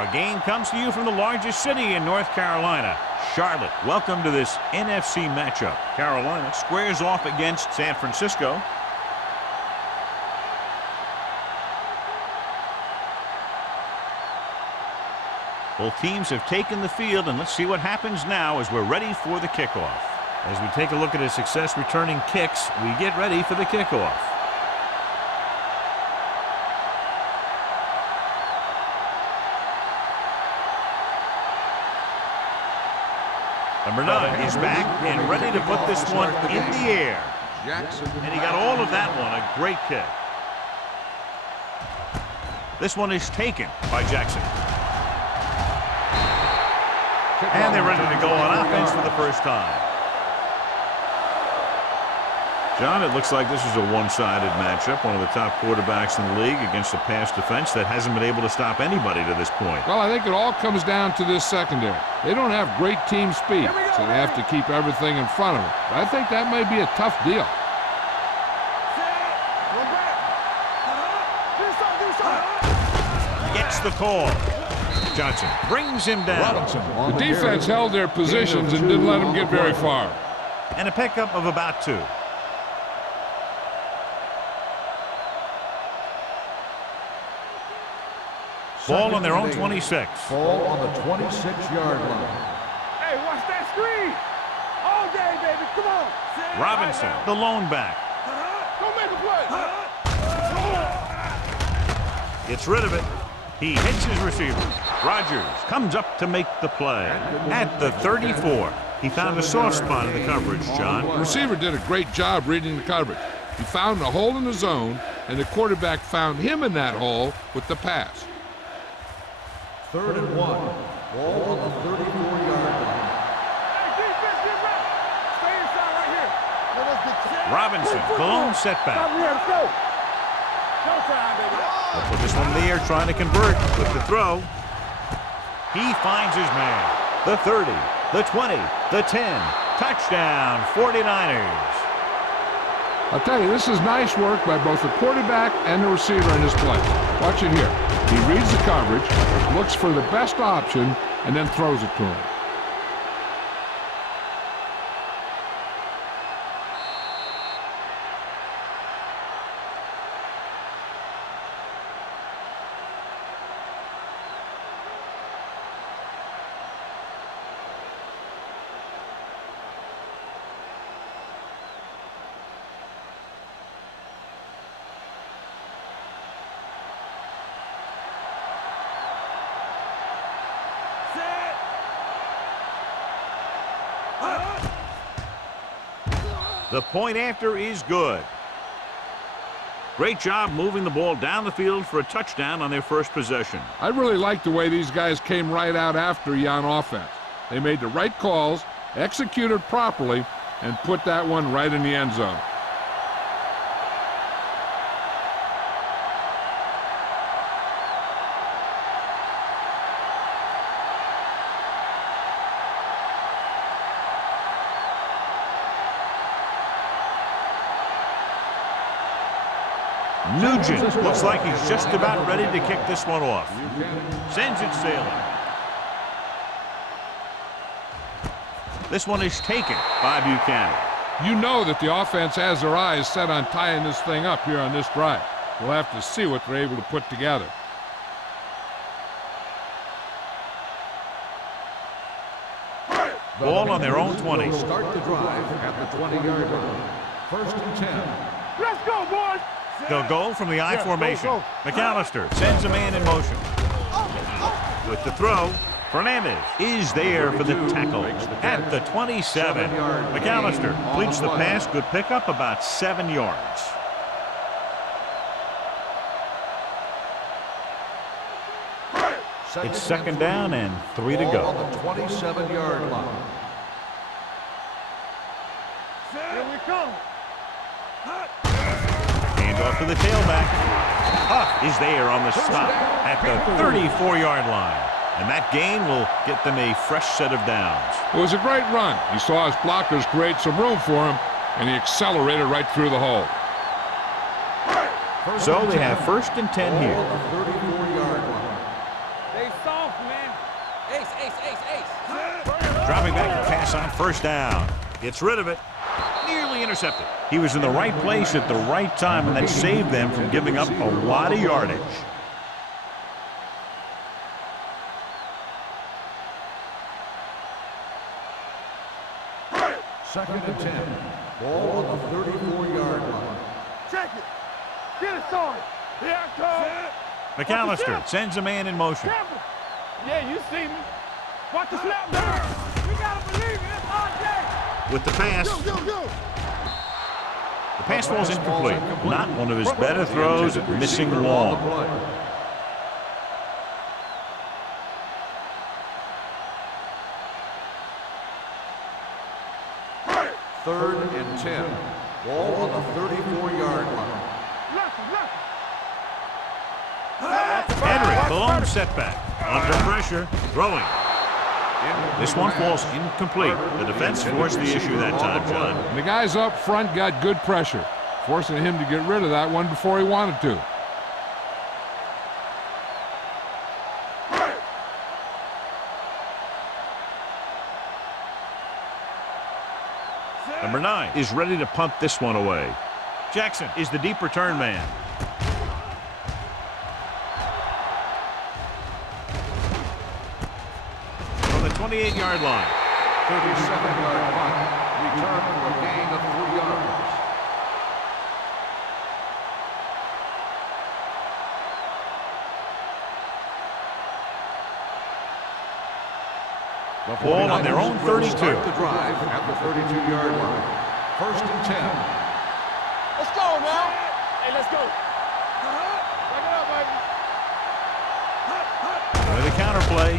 Our game comes to you from the largest city in North Carolina, Charlotte. Welcome to this NFC matchup. Carolina squares off against San Francisco. Both teams have taken the field, and let's see what happens now as we're ready for the kickoff. As we take a look at his success returning kicks, we get ready for the kickoff. Number 9 is back and ready to put this one in the air. And he got all of that one. A great kick. This one is taken by Jackson. And they're ready to go on offense for the first time. John, it looks like this is a one-sided matchup. One of the top quarterbacks in the league against a pass defense that hasn't been able to stop anybody to this point. Well, I think it all comes down to this secondary. They don't have great team speed, so they have to keep everything in front of them. But I think that may be a tough deal. Gets the call. Johnson brings him down. The defense held their positions and didn't let him get very far. And a pickup of about 2. Ball on their own 26. Ball on the 26-yard line. Hey, watch that screen. All day, baby. Come on. Robinson, the lone back. Go make a play. Gets rid of it. He hits his receiver. Rodgers comes up to make the play. At the 34. He found a soft spot in the coverage, John. The receiver did a great job reading the coverage. He found a hole in the zone, and the quarterback found him in that hole with the pass. 3rd and 1. Ball on the 34-yard line. Hey, defense, get ready. Stay inside right here. Robinson, the lone setback. Stop here. Let's go. Showtime, baby. They'll put this one in the air, trying to convert with the throw. He finds his man. The 30, the 20, the 10. Touchdown, 49ers. I'll tell you, this is nice work by both the quarterback and the receiver in this play. Watch it here. He reads the coverage, looks for the best option, and then throws it to him. The point after is good. Great job moving the ball down the field for a touchdown on their first possession. I really like the way these guys came right out after you on offense. They made the right calls, executed properly, and put that one right in the end zone. Nugent looks like he's just about ready to kick this one off. Sends it sailing. This one is taken by Buchanan. You know that the offense has their eyes set on tying this thing up here on this drive. We'll have to see what they're able to put together. Ball on their own 20. Start the drive at the 20-yard line. 1st and 10. Let's go, boys. They'll go from the I formation. McAllister sends a man in motion. With the throw, Fernandez is there for the tackle at the 27. McAllister completes the pass. Good pickup, about 7 yards. It's 2nd down and 3 to go. On the 27-yard line. Here we come. Off to the tailback. Huff is there on the stop at the 34-yard line. And that gain will get them a fresh set of downs. It was a great run. He saw his blockers create some room for him, and he accelerated right through the hole. So they have 1st and 10 here. They soft Dropping back to pass on first down. Gets rid of it. Nearly intercepted. He was in the right place at the right time, and that saved them from giving up a lot of yardage. Second and 10. Ball on the 34-yard line. Check it. Get it started. Here I come. McAllister sends a man in motion. Yeah, you see me. Watch the snap down. We got to believe it. It's our day. With the pass. The pass falls incomplete. Not one of his better throws, missing long. Third and 10. Ball on the 34-yard line. Henry, the long setback. Under pressure, throwing. This one falls incomplete. The defense forced the issue that time, John. And the guys up front got good pressure, forcing him to get rid of that one before he wanted to. Number 9 is ready to punt this one away. Jackson is the deep return man. From the 28-yard line. 37-yard punt. Return for a gain of 3 yards. Ball on their own 32. Start the drive at the 32-yard line. First and 10. Let's go now. Hey, let's go. Back it up, baby. With a counter play.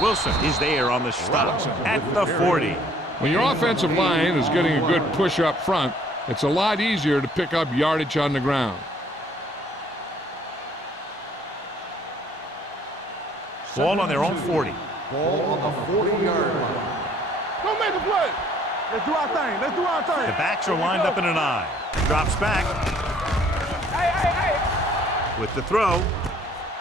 Wilson is there on the stop at the 40. When your offensive line is getting a good push up front, it's a lot easier to pick up yardage on the ground. Ball on their own 40. Ball on the 40-yard line. Go make a play. Let's do our thing. Let's do our thing. The backs are lined up in an I. Drops back. Hey. With the throw.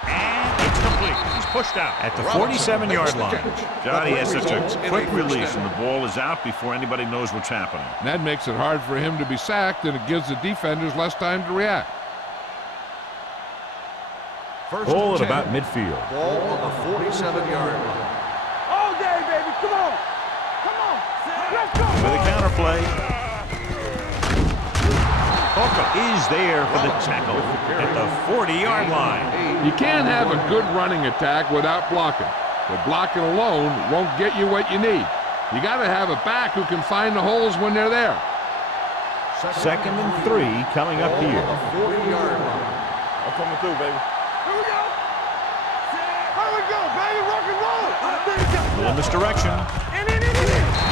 And it's complete. He's pushed out at the 47-yard line. Johnny has such a quick release, and the ball is out before anybody knows what's happening. And that makes it hard for him to be sacked, and it gives the defenders less time to react. Ball at about midfield. Ball on the 47-yard line. All day, baby. Come on. Come on. Let's go. With a counter play. Hooker is there for the tackle at the 40-yard line. You can't have a good running attack without blocking. But blocking alone won't get you what you need. You got to have a back who can find the holes when they're there. Second and 3 coming up here. 40-yard line. I'm coming through, baby. Here we go. Here we go, baby. Rock and roll. In this direction.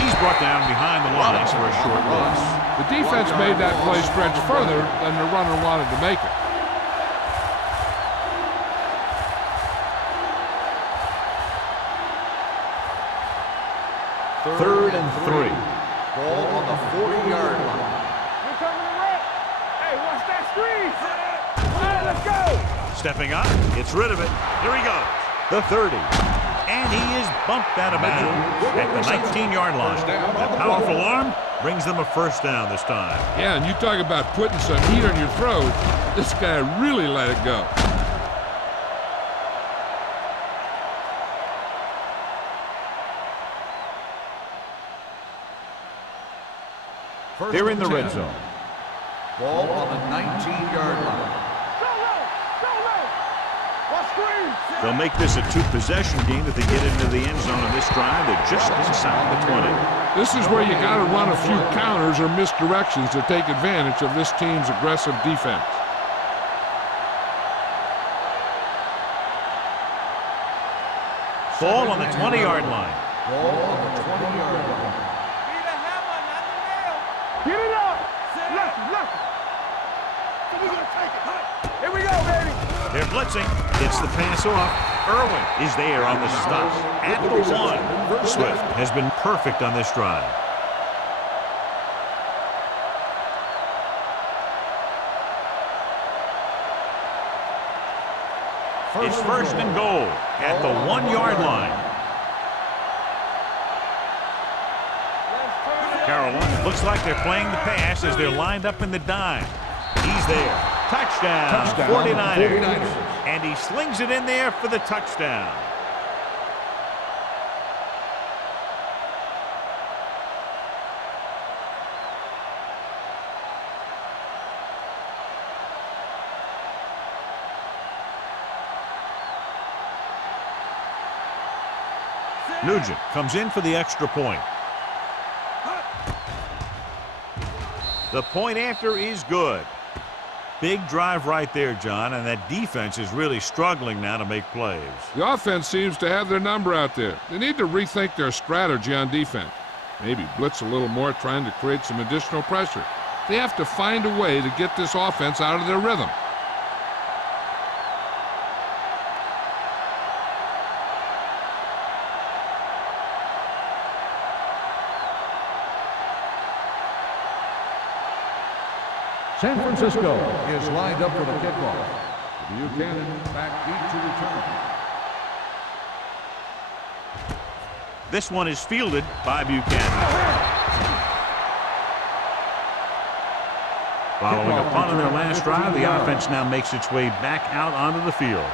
He's brought down behind the lines for a short loss. The defense made that play stretch further than the runner wanted to make it. Third and 3. Ball on the 40-yard line. We're coming to wreck. Hey, watch that screen. All right, let's go. Stepping up, gets rid of it. Here he goes. The 30. And he is bumped out of bounds at the 19-yard line. That powerful arm brings them a first down this time. Yeah, and you talk about putting some heat on your throat. This guy really let it go. They're in the red zone. Ball on the 19-yard line. They'll make this a 2-possession game if they get into the end zone on this drive. They're just inside the 20. This is where you got to run a few counters or misdirections to take advantage of this team's aggressive defense. Ball on the 20-yard line. Ball on the 20-yard line. Get it up. Left. So we're going to take it. Here we go, baby. They're blitzing. Gets the pass off. Irwin is there on the stop at the 1. Swift has been perfect on this drive. It's first and goal at the 1-yard line. Looks like they're playing the pass as they're lined up in the dime. He's there. Touchdown, 49ers. And he slings it in there for the touchdown. Nugent comes in for the extra point. The point after is good. Big drive right there, John, and that defense is really struggling now to make plays. The offense seems to have their number out there. They need to rethink their strategy on defense. Maybe blitz a little more, trying to create some additional pressure. They have to find a way to get this offense out of their rhythm. San Francisco is lined up for the kickoff. Buchanan back deep to return. This one is fielded by Buchanan. Following a punt on their last drive, the offense now makes its way back out onto the field.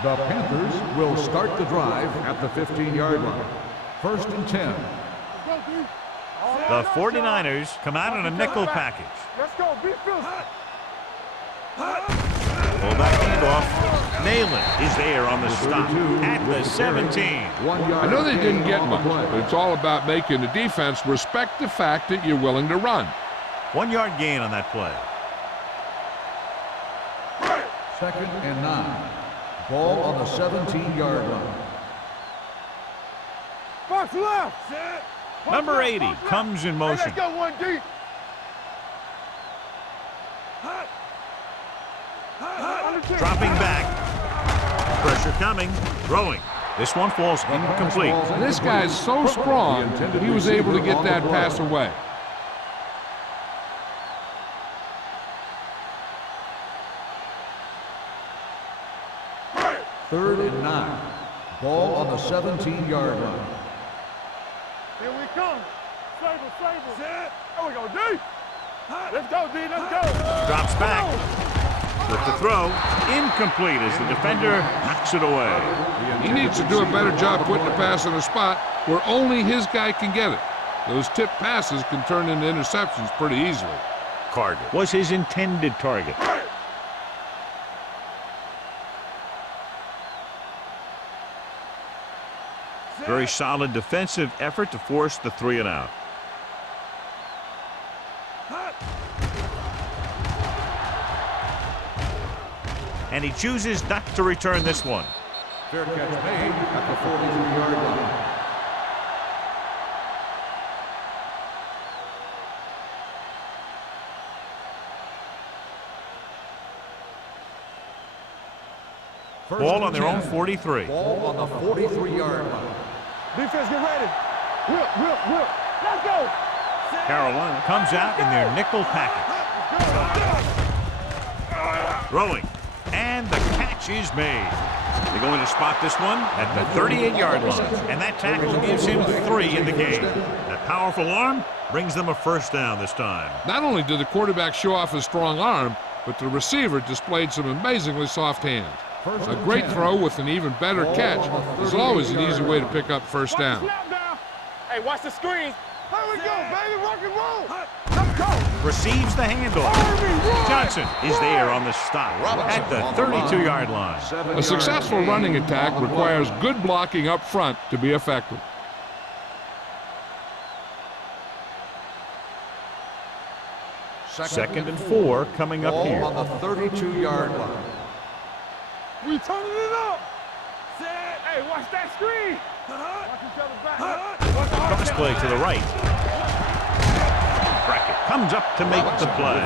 The Panthers will start the drive at the 15-yard line. 1st and 10. The 49ers come out in a nickel package. Let's go, VFL. Fullback handoff. Nalen is there on the stop at the 17. I know they didn't get much, but it's all about making the defense respect the fact that you're willing to run. 1 yard gain on that play. 2nd and 9. Ball on the 17-yard line. Box left. Number 80 comes in motion. Let's go, one deep. Dropping back. Pressure coming. Throwing. This one falls incomplete. And this guy's so strong, he was able to get that pass away. Third and 9. Ball on the 17-yard line. Here we come. Sable. There we go, D. Let's go, D. Let's go. Drops back. With the throw, incomplete as the defender knocks it away. He needs to do a better job putting the pass in a spot where only his guy can get it. Those tip passes can turn into interceptions pretty easily. Carter was his intended target. Very solid defensive effort to force the 3 and out. And he chooses not to return this one. Fair catch made at the 43-yard line. Ball on their own 43. Ball on the 43-yard line. Defense, get ready. Whip. Let's go. Carolina comes out in their nickel package. Throwing. And the catch is made. They're going to spot this one at the 38-yard line. And that tackle gives him 3 in the game. That powerful arm brings them a first down this time. Not only did the quarterback show off his strong arm, but the receiver displayed some amazingly soft hands. A great throw with an even better catch is always an easy way to pick up first down. Hey, watch the screen. Here we go, baby. Rock and roll. Let's go. Receives the handoff. Johnson is there on the stop at the 32-yard line. A successful running attack requires good blocking up front to be effective. Second and 4 coming up here. Ball on the 32-yard line. We turning it up. Hey, watch that screen. Watch each other back. Cross play to the right. Brackett comes up to make the play.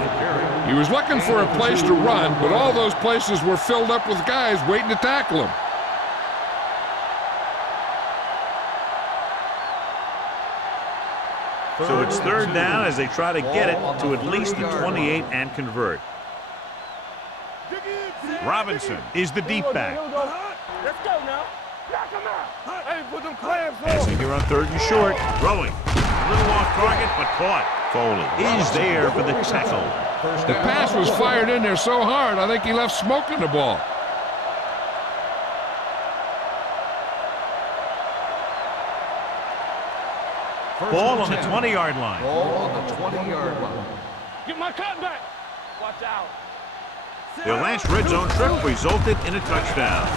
He was looking for a place to run, but all those places were filled up with guys waiting to tackle him. So it's third down as they try to get it to at least the 28 and convert. Dig in. Robinson is the deep back. Let's go now. Knock him out. Hey, put them clamps on. Passing here on 3rd and short. Throwing. A little off target, but caught. Foley is there for the tackle. The pass was fired in there so hard, I think he left smoke in the ball. Ball on the 20-yard line. Ball on the 20-yard line. Get my cut back. Watch out. Their last red zone trip resulted in a touchdown.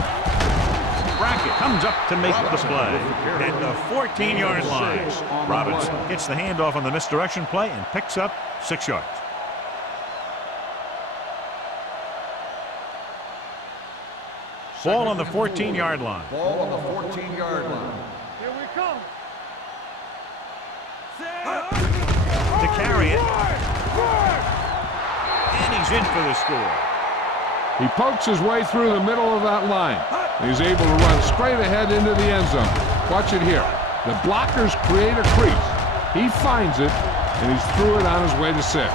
Brackett comes up to make the play at the 14-yard line. Robinson gets the handoff on the misdirection play and picks up 6 yards. Ball on the 14-yard line. Ball on the 14-yard line. Here we come. To carry it. And he's in for the score. He pokes his way through the middle of that line. He's able to run straight ahead into the end zone. Watch it here. The blockers create a crease. He finds it, and he's through it on his way to 6.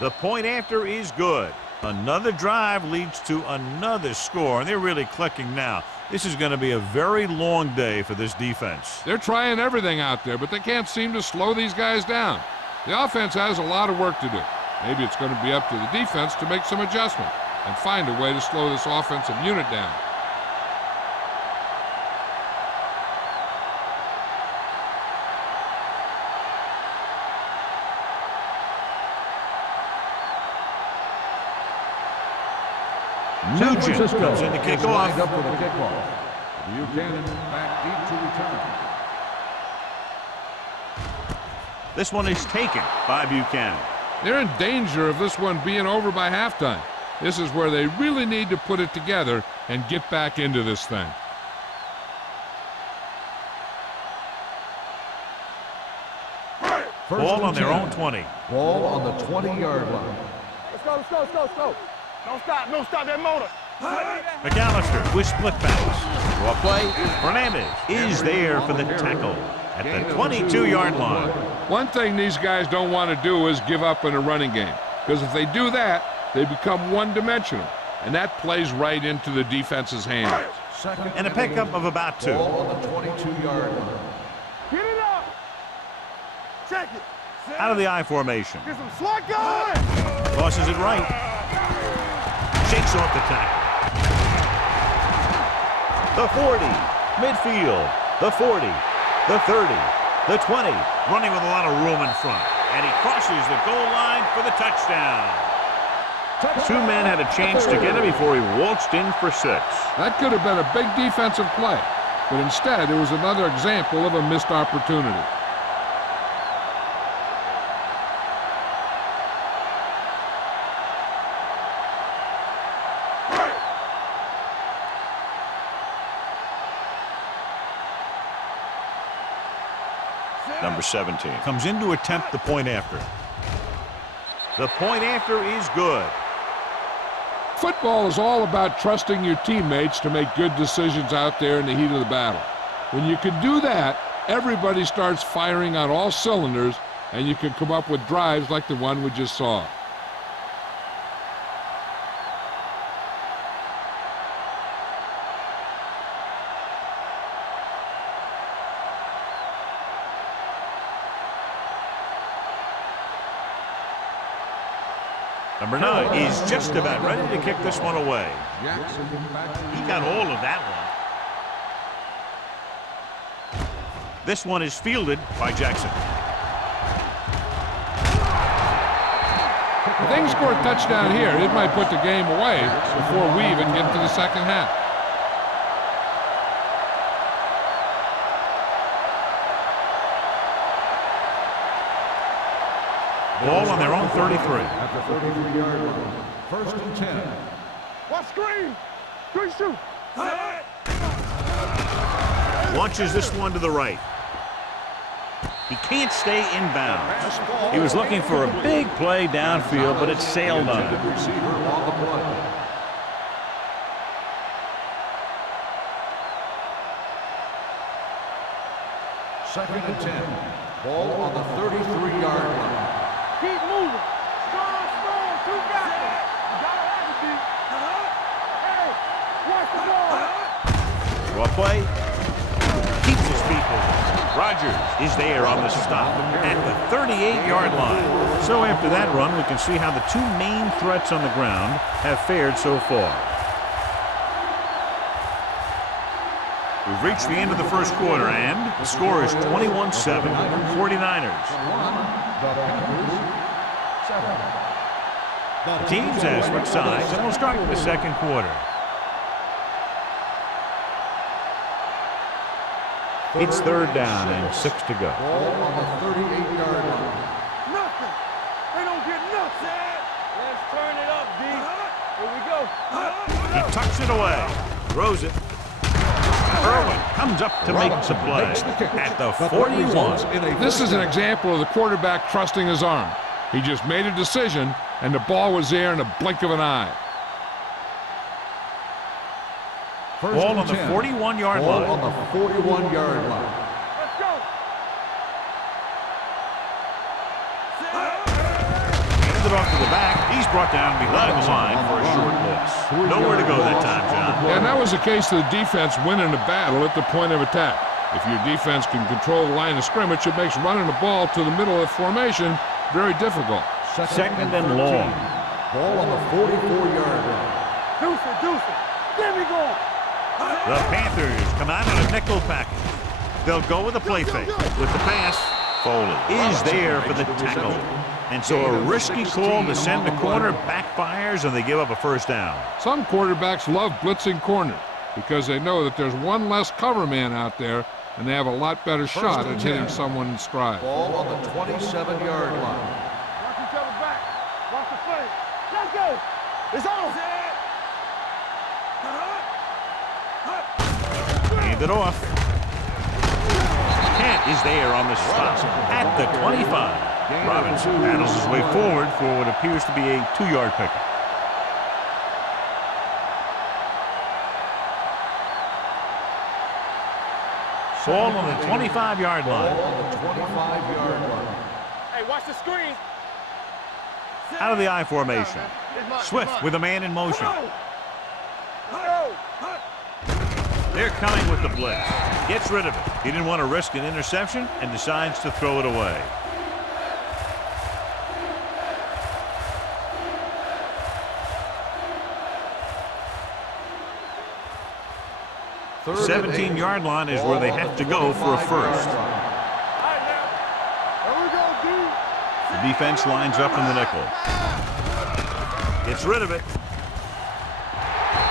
The point after is good. Another drive leads to another score, and they're really clicking now. This is going to be a very long day for this defense. They're trying everything out there, but they can't seem to slow these guys down. The offense has a lot of work to do. Maybe it's going to be up to the defense to make some adjustment and find a way to slow this offensive unit down. Nugent comes in to kick off. Up for the kickoff. Buchanan back deep to return. This one is taken by Buchanan. They're in danger of this one being over by halftime. This is where they really need to put it together and get back into this thing. Ball on their own 20. Ball on the 20-yard line. Let's go, let's go, let's go, let's go. Don't stop that motor. McAllister with split backs. Draw play. Fernandez is there for the tackle at the 22-yard line. One thing these guys don't want to do is give up in a running game, because if they do that, they become one-dimensional, and that plays right into the defense's hands. And a pickup of about 2. Ball on the 22-yard line. Get it up. Check it. Out of the I formation. Get some slot going. Tosses it right. Shakes off the tackle. The 40. Midfield. The 40. The 30. The 20. Running with a lot of room in front. And he crosses the goal line for the touchdown. 2 men had a chance to get him before he waltzed in for 6. That could have been a big defensive play, but instead it was another example of a missed opportunity. Number 17 comes in to attempt the point after. The point after is good. Football is all about trusting your teammates to make good decisions out there in the heat of the battle. When you can do that, everybody starts firing on all cylinders, and you can come up with drives like the one we just saw. Number 9 is just about ready to kick this one away. He got all of that one. This one is fielded by Jackson. If they can score a touchdown here, it might put the game away before we even get to the second half. Ball on their own 33. At the 33-yard line. 1st and 10. What screen? Screen shoot. Launches this one to the right. He can't stay inbounds. He was looking for a big play downfield, but it sailed on him. Receiver on the play. Second and 10. Ball on the 33-yard line. Keep moving. Strong, strong. Two backers. You gotta have it, D. Hey, watch the ball. Draw play. Keeps his feet moving. Rogers is there on the stop at the 38-yard line. So after that run, we can see how the two main threats on the ground have fared so far. We've reached the end of the first quarter, and the score is 21-7, 49ers. The teams have switched sides, and we'll start with the second quarter. It's third down and 6 to go. Ball on the 38-yard line. Nothing. They don't get nothing. Let's turn it up, D. Here we go. He tucks it away, throws it. Irwin comes up to make the play at the 41. This is an example of the quarterback trusting his arm. He just made a decision, and the ball was there in a blink of an eye. Ball on the 41-yard line. Ball on the 41-yard line. Let's go. Hands it off to the back. He's brought down behind the line for a short loss. Nowhere to go that time, John. And that was the case of the defense winning the battle at the point of attack. If your defense can control the line of scrimmage, it makes running the ball to the middle of the formation very difficult. Second and long. Ball on the 44-yard line. Deuce it. Get me going. The Panthers come out in a nickel package. They'll go with a play fake. With the pass, Foley is there for the tackle. And so a risky call to send the corner backfires, and they give up a first down. Some quarterbacks love blitzing corners because they know that there's one less cover man out there, and they have a lot better shot at hitting someone in stride. Ball on the 27-yard line. Watch each other back. Watch the play. Let's go. It's on. Hand it off. Kent is there on the stop at the 25. Robinson battles his way forward for what appears to be a 2-yard pickup. Ball on the 25-yard line. Ball on the 25-yard line. Hey, watch the screen. Out of the I formation. Swift with a man in motion. They're coming with the blitz. Gets rid of it. He didn't want to risk an interception and decides to throw it away. The 17-yard line is where they have to go for a first. The defense lines up in the nickel. Gets rid of it.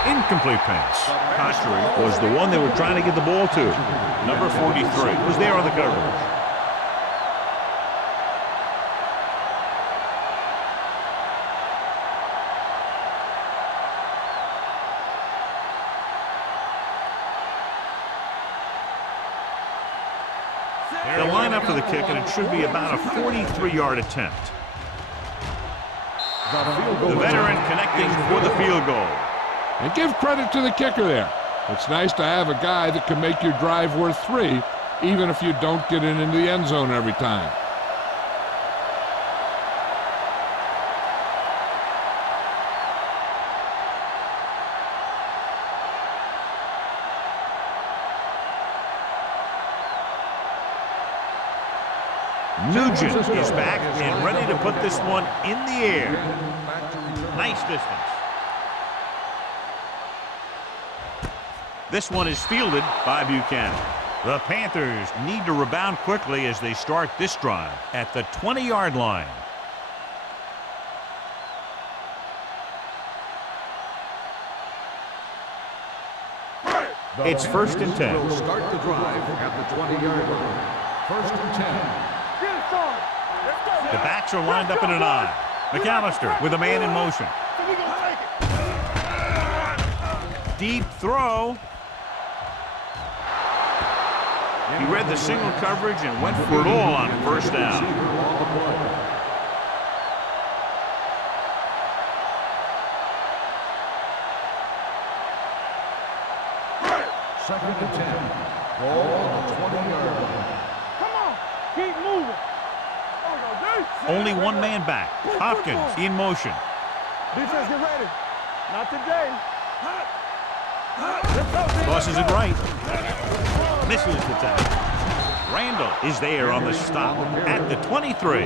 Incomplete pass. Kotchery was the one they were trying to get the ball to. Number 43 was there on the coverage. They'll line up for the kick, and it should be about a 43-yard attempt. The veteran connecting for the field goal. And give credit to the kicker there. It's nice to have a guy that can make your drive worth 3, even if you don't get it into the end zone every time. Nugent is back and ready to put this one in the air. Nice distance. This one is fielded by Buchanan. The Panthers need to rebound quickly as they start this drive at the 20-yard line. It's first and 10. Will start the drive at the 20-yard line. First and 10. The backs are lined up in an I. McAllister with a man in motion. deep throw. He read the single coverage and went for it all on first down. Second and 10. Ball on the 20-yard line. Come on. Keep moving. Only one man back. Hopkins in motion. Defense, get ready. Not today. Tosses it right. Misses the tackle. Randall is there on the stop at the 23.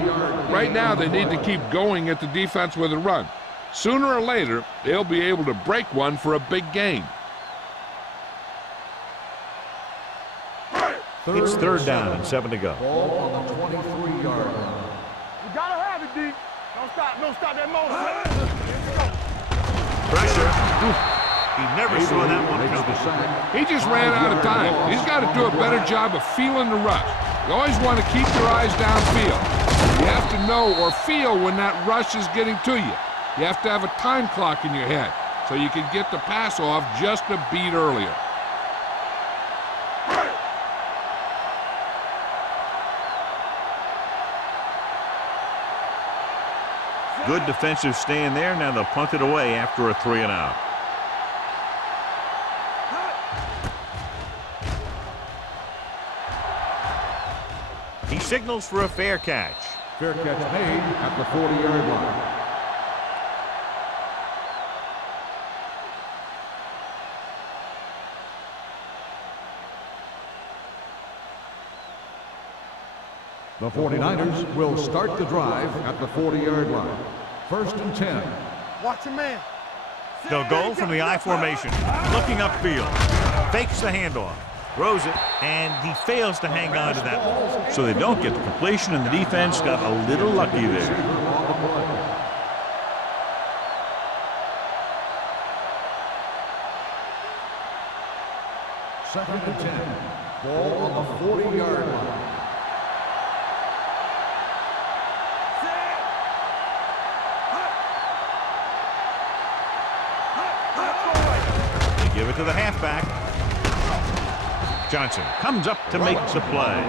Right now, they need to keep going at the defense with a run. Sooner or later, they'll be able to break one for a big gain. It's third down and 7 to go. Ball on the 23-yard line. You gotta have it, D. Don't stop that motor. Pressure. He never saw that one coming. He just ran out of time. He's got to do a better job of feeling the rush. You always want to keep your eyes downfield. You have to know or feel when that rush is getting to you. You have to have a time clock in your head so you can get the pass off just a beat earlier. Good defensive stand there. Now they'll punt it away after a 3-and-out. He signals for a fair catch. Fair catch made at the 40-yard line. The 49ers will start the drive at the 40-yard line. First and 10. Watch your man. They'll go from the I formation. Looking upfield. Fakes the handoff. Throws it, and he fails to hang on to that one. So they don't get the completion, and the defense got a little lucky there. Second and 10. Ball on the 40-yard line. They give it to the halfback. Johnson comes up to make the play.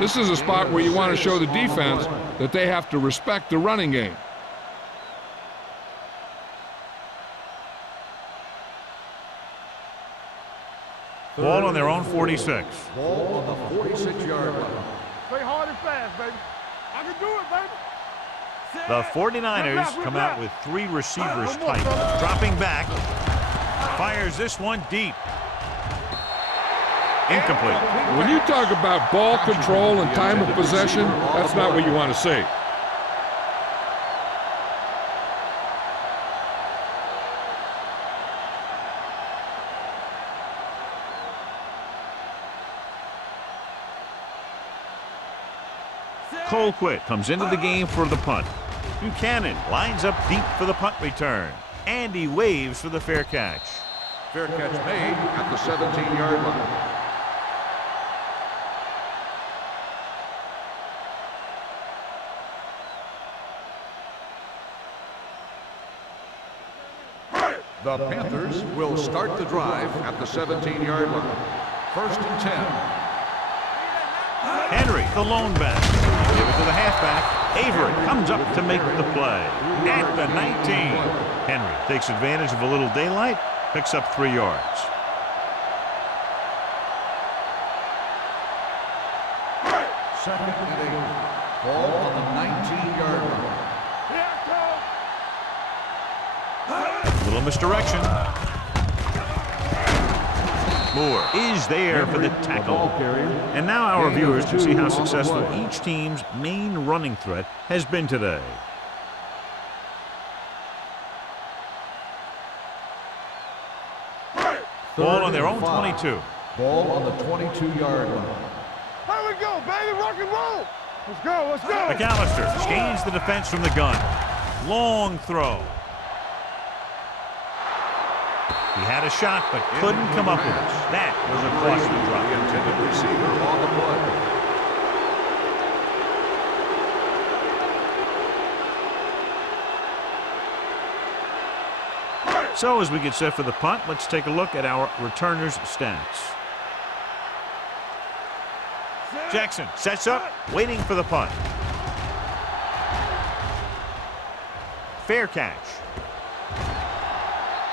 This is a spot where you want to show the defense that they have to respect the running game. Ball on their own 46. Ball on the 46-yard line. Play hard and fast, baby. I can do it, baby. The 49ers come out with 3 receivers tight. Dropping back. Fires this one deep. Incomplete. When you talk about ball control and time of possession, that's not what you want to see. Colquitt comes into the game for the punt. Buchanan lines up deep for the punt return. And he waves for the fair catch. Fair catch made at the 17-yard line. The Panthers will start the drive at the 17-yard line. First and 10. Henry, the lone back. Give it to the halfback. Avery comes up to make the play. At the 19. Henry takes advantage of a little daylight. Picks up 3 yards. Second and 8. Ball on the 19-yard line. Little misdirection. Moore is there for the tackle. And now our viewers can see how successful each team's main running threat has been today. Ball on their own 22. Ball on the 22-yard line. Here we go, baby. Rock and roll. Let's go. Let's go. McAllister scans the defense from the gun. Long throw. He had a shot, but couldn't come up with it. That was a costly drop. The intended receiver on the play. So as we get set for the punt, let's take a look at our returners' stats. Jackson sets up, waiting for the punt. Fair catch.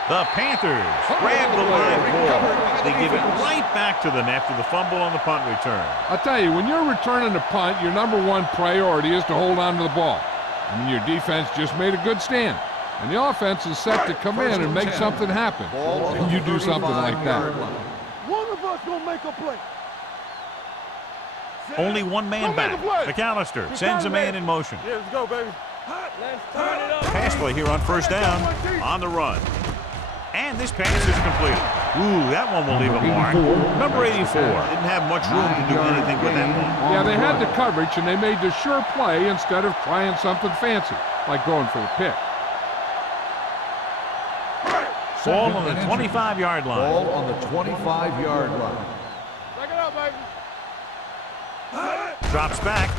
The Panthers grab the live ball. They give it right back to them after the fumble on the punt return. I'll tell you, when you're returning a punt, your number one priority is to hold on to the ball. I mean, your defense just made a good stand. And the offense is set to come in and make something happen. And you do something like that. One of us gonna make a play. Only one man back. McAllister sends a man in motion. Yeah, let's go, baby. Let's turn it up. Pass play here on first down. On the run. And this pass is completed. Ooh, that one will leave a mark. Number 84 didn't have much room to do anything with that one. Yeah, they had the coverage, and they made the sure play instead of trying something fancy, like going for the pick. Ball on the 25-yard line. Ball on the 25-yard line. Check it out, baby. Drops back.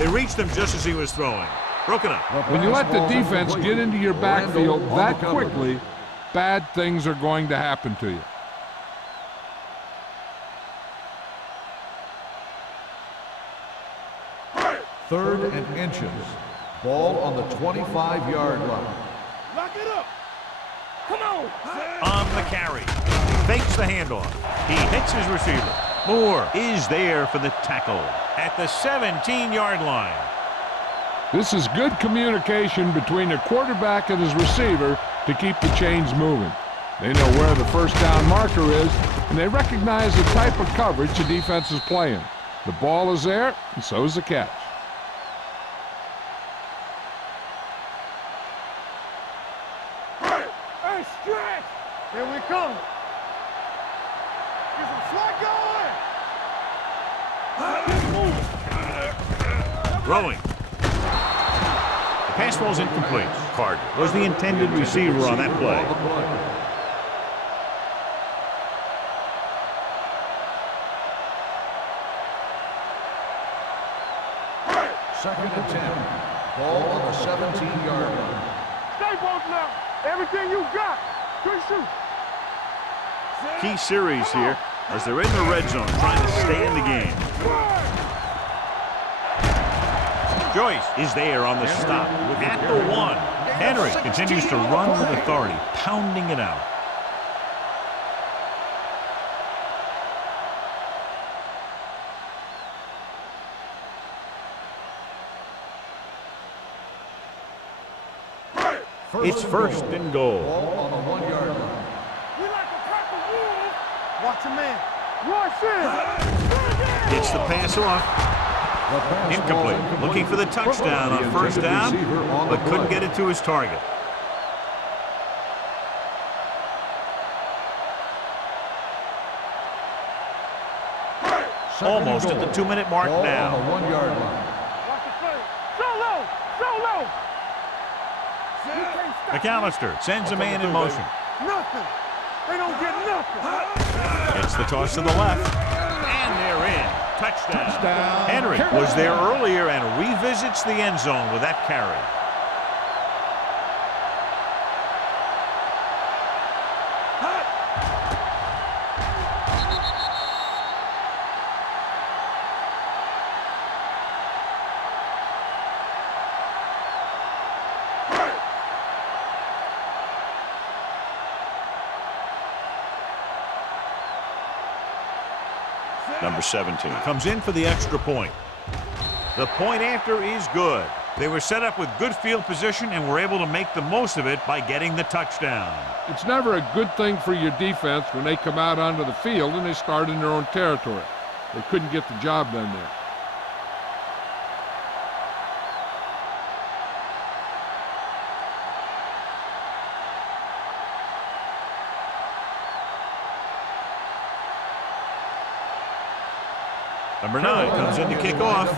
They reached him just as he was throwing. Broken up. When you let the defense get into your backfield that quickly, bad things are going to happen to you. Third and inches. Ball on the 25-yard line. Lock it up. Come on. On the carry. Fakes the handoff. He hits his receiver. Moore is there for the tackle at the 17-yard line. This is good communication between the quarterback and his receiver to keep the chains moving. They know where the first down marker is, and they recognize the type of coverage the defense is playing. The ball is there, and so is the catch. Hey, stretch. Here we come. Get some slack going. Throwing. The pass ball is incomplete. Carter was the intended receiver on that play. Second and 10. Ball on the 17-yard line. Stay both now. Everything you got. Good shoot. Key series here as they're in the red zone trying to stay in the game. Joyce is there on the stop at the 1. Henry continues to run with authority, pounding it out. It's first and goal. Ball on the 1-yard line. We like a pack of wolves. Watch a man. Rush in. Gets the pass off. Incomplete. Looking for the touchdown on first down, but couldn't get it to his target. Almost at the 2-minute mark now. On the 1-yard line. Watch the play. Solo. Solo. You can't stop McAllister sends a man in motion. nothing. They don't get nothing. Gets the toss to the left. And they're in. Touchdown. Henry was there earlier and revisits the end zone with that carry. Number 17 comes in for the extra point. The point after is good. They were set up with good field position and were able to make the most of it by getting the touchdown. It's never a good thing for your defense when they come out onto the field and they start in their own territory. They couldn't get the job done there. Number 9 comes in to kick off.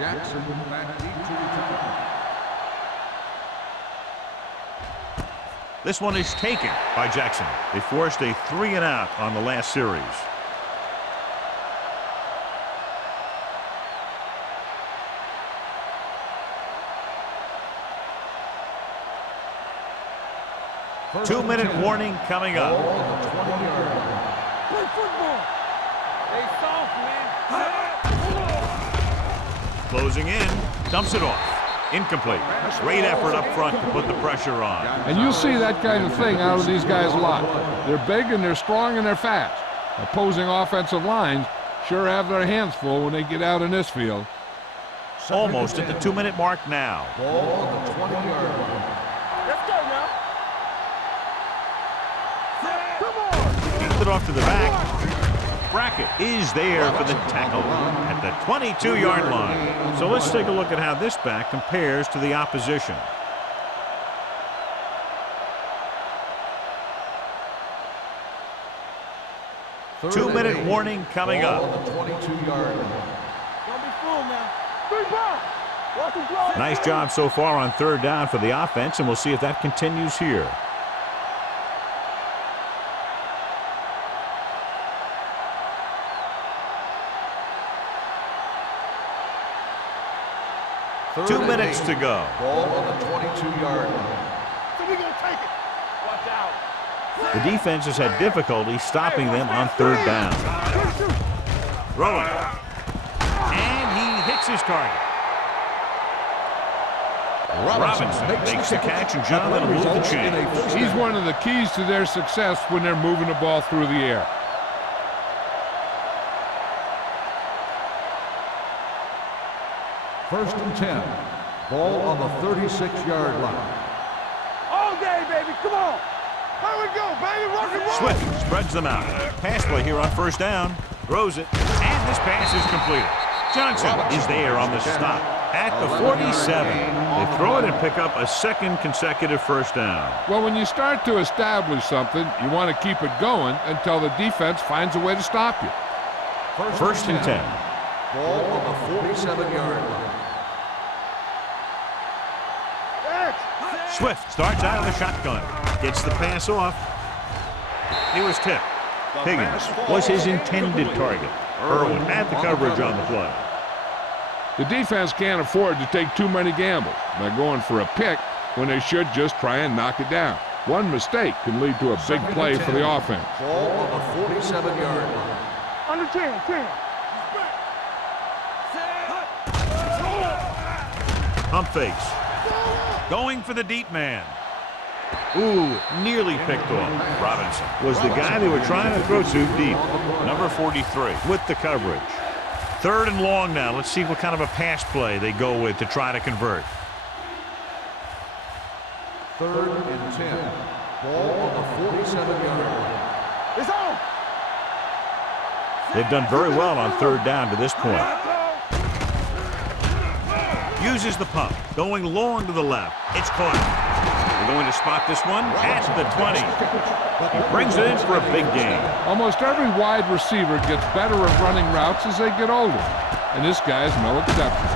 Jackson back deep to return. This one is taken by Jackson. They forced a 3-and-out on the last series. 2-minute warning coming up. Play football. Hey, soft, man. Closing in, dumps it off. Incomplete. Great effort up front to put the pressure on. And you'll see that kind of thing out of these guys a lot. They're big and they're strong and they're fast. Opposing offensive lines sure have their hands full when they get out in this field. Almost at the 2-minute mark now. Ball on the 20-yard line. Let's go now. Come on. Feeds it off to the back. Brackett is there for the tackle at the 22-yard line. So let's take a look at how this back compares to the opposition. Two-minute warning coming up. On the 22-yard line. Don't be fooled now. 3 ball. Watch him draw. Nice job so far on 3rd down for the offense, and we'll see if that continues here. Third 2 and minutes 8. to go. Ball on the 22-yard line. So we gonna take it. Watch out. The defense has had difficulty stopping them on 3rd down. Throwing. And he hits his target. Robinson makes the catch, and John, that'll move the chain. He's one of the keys to their success when they're moving the ball through the air. First and 10. Ball on the 36-yard line. All day, baby. Come on. Here we go, baby. Rock and roll. Swift spreads them out. Pass play here on 1st down. Throws it. And this pass is completed. Johnson is there on the stop at the 47. They throw it and pick up a 2nd consecutive 1st down. Well, when you start to establish something, you want to keep it going until the defense finds a way to stop you. First and 10. Ball on the 47-yard line. Swift starts out of the shotgun. Gets the pass off. He was tipped. Higgins was his intended target. Irwin had the coverage on the play. The defense can't afford to take too many gambles by going for a pick when they should just try and knock it down. One mistake can lead to a big play for the offense. Ball on the 47-yard line. Under 10, 10. Pump fakes. Going for the deep man. Ooh, nearly picked off. Robinson was the guy they were trying to throw to deep. Number 43 with the coverage. 3rd and long now. Let's see what kind of a pass play they go with to try to convert. 3rd and 10. Ball on the 47-yard line. It's on. They've done very well on 3rd down to this point. Uses the pump. Going long to the left. It's caught. They're going to spot this one at the 20. He brings it in for a big gain. Almost every wide receiver gets better at running routes as they get older, and this guy's no exception.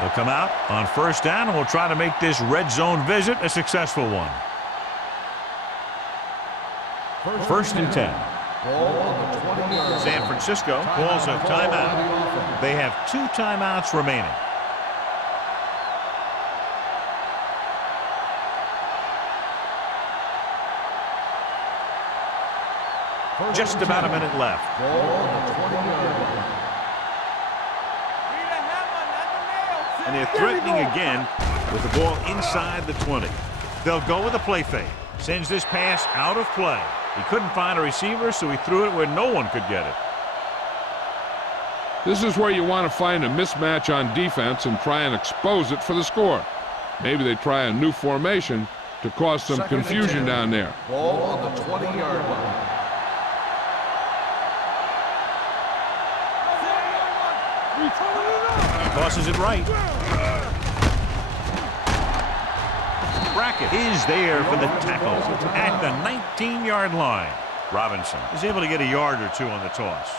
They'll come out on 1st down, and we'll try to make this red zone visit a successful one. 1st and 10. Ball on the 20-yard line. San Francisco calls a timeout. They have 2 timeouts remaining. Just about a minute left. Ball on the 20-yard line. And they're threatening again with the ball inside the 20. They'll go with a play fake. Sends this pass out of play. He couldn't find a receiver, so he threw it where no one could get it. This is where you want to find a mismatch on defense and try and expose it for the score. Maybe they try a new formation to cause some confusion down there. Ball on the 20-yard line. Tosses it right. Brackett is there for the tackle at the 19-yard line. Robinson is able to get a yard or 2 on the toss.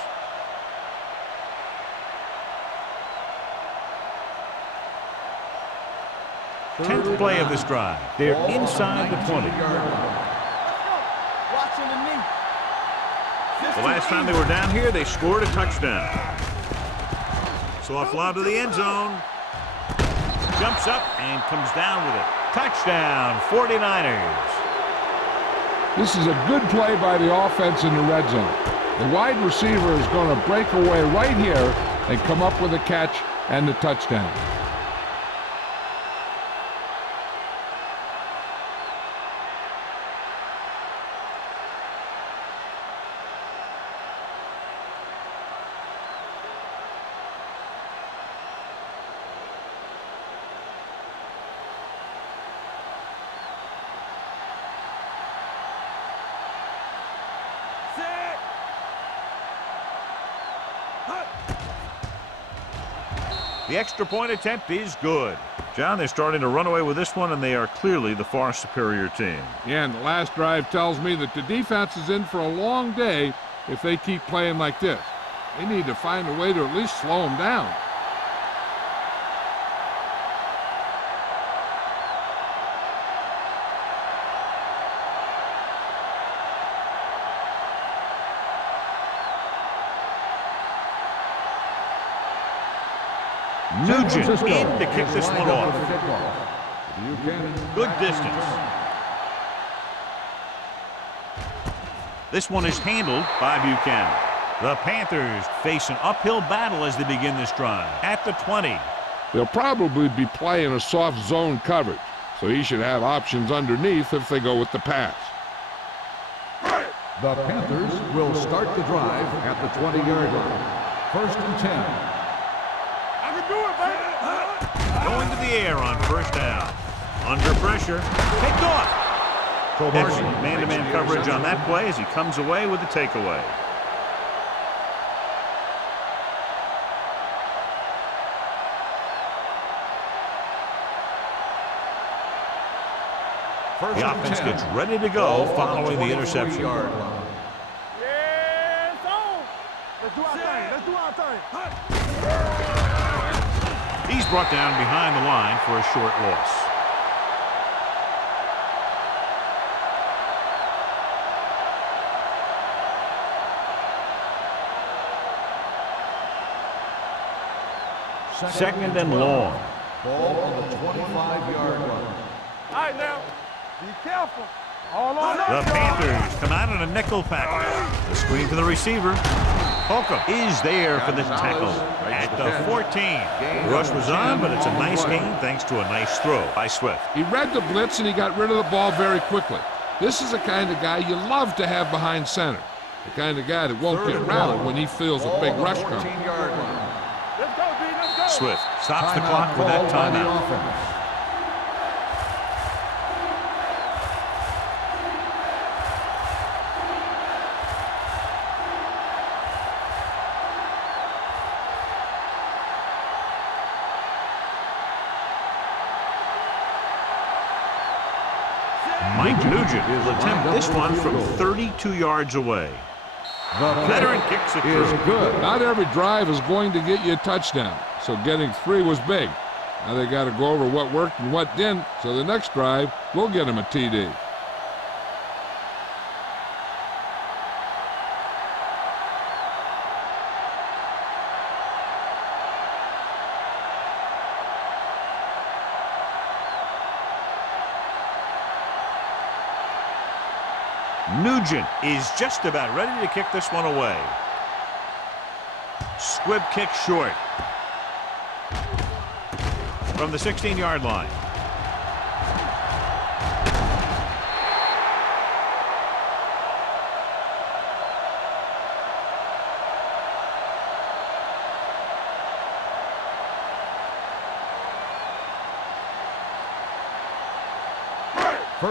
Tenth play of this drive. They're inside the 20. The last time they were down here, they scored a touchdown. Soft lob to the end zone. Jumps up and comes down with it. Touchdown, 49ers. This is a good play by the offense in the red zone. The wide receiver is going to break away right here and come up with a catch and the touchdown. The extra point attempt is good. John, they're starting to run away with this one, and they are clearly the far superior team. Yeah, and the last drive tells me that the defense is in for a long day if they keep playing like this. They need to find a way to at least slow them down. Nugent in to kick this one off. Good distance. This one is handled by Buchanan. The Panthers face an uphill battle as they begin this drive. At the 20. They'll probably be playing a soft zone coverage, so he should have options underneath if they go with the pass. The Panthers will start the drive at the 20-yard line. 1st and 10. Going to the air on first down. Under pressure. Picked off. Excellent man-to-man coverage on that play as he comes away with the takeaway. The offense gets ready to go following the interception. Yeah, it's on. Let's do our thing. Let's do our thing. He's brought down behind the line for a short loss. Second and long. Ball on the 25-yard line. All right, now, be careful. All on The Panthers come out in a nickel package. The screen to the receiver. Holcomb is there for the tackle at the 14. The rush was on, but it's a nice gain thanks to a nice throw by Swift. He read the blitz and he got rid of the ball very quickly. This is the kind of guy you love to have behind center. The kind of guy that won't get rattled when he feels a big rush coming. Let's go, D. Let's go. Swift stops the clock with that timeout. Mike Nugent will attempt this one from 32 yards away. The Veteran kicks it through. good. Not every drive is going to get you a touchdown, so getting 3 was big. Now they got to go over what worked and what didn't, so the next drive will get him a TD. Nugent is just about ready to kick this one away. Squib kick short. From the 16-yard line.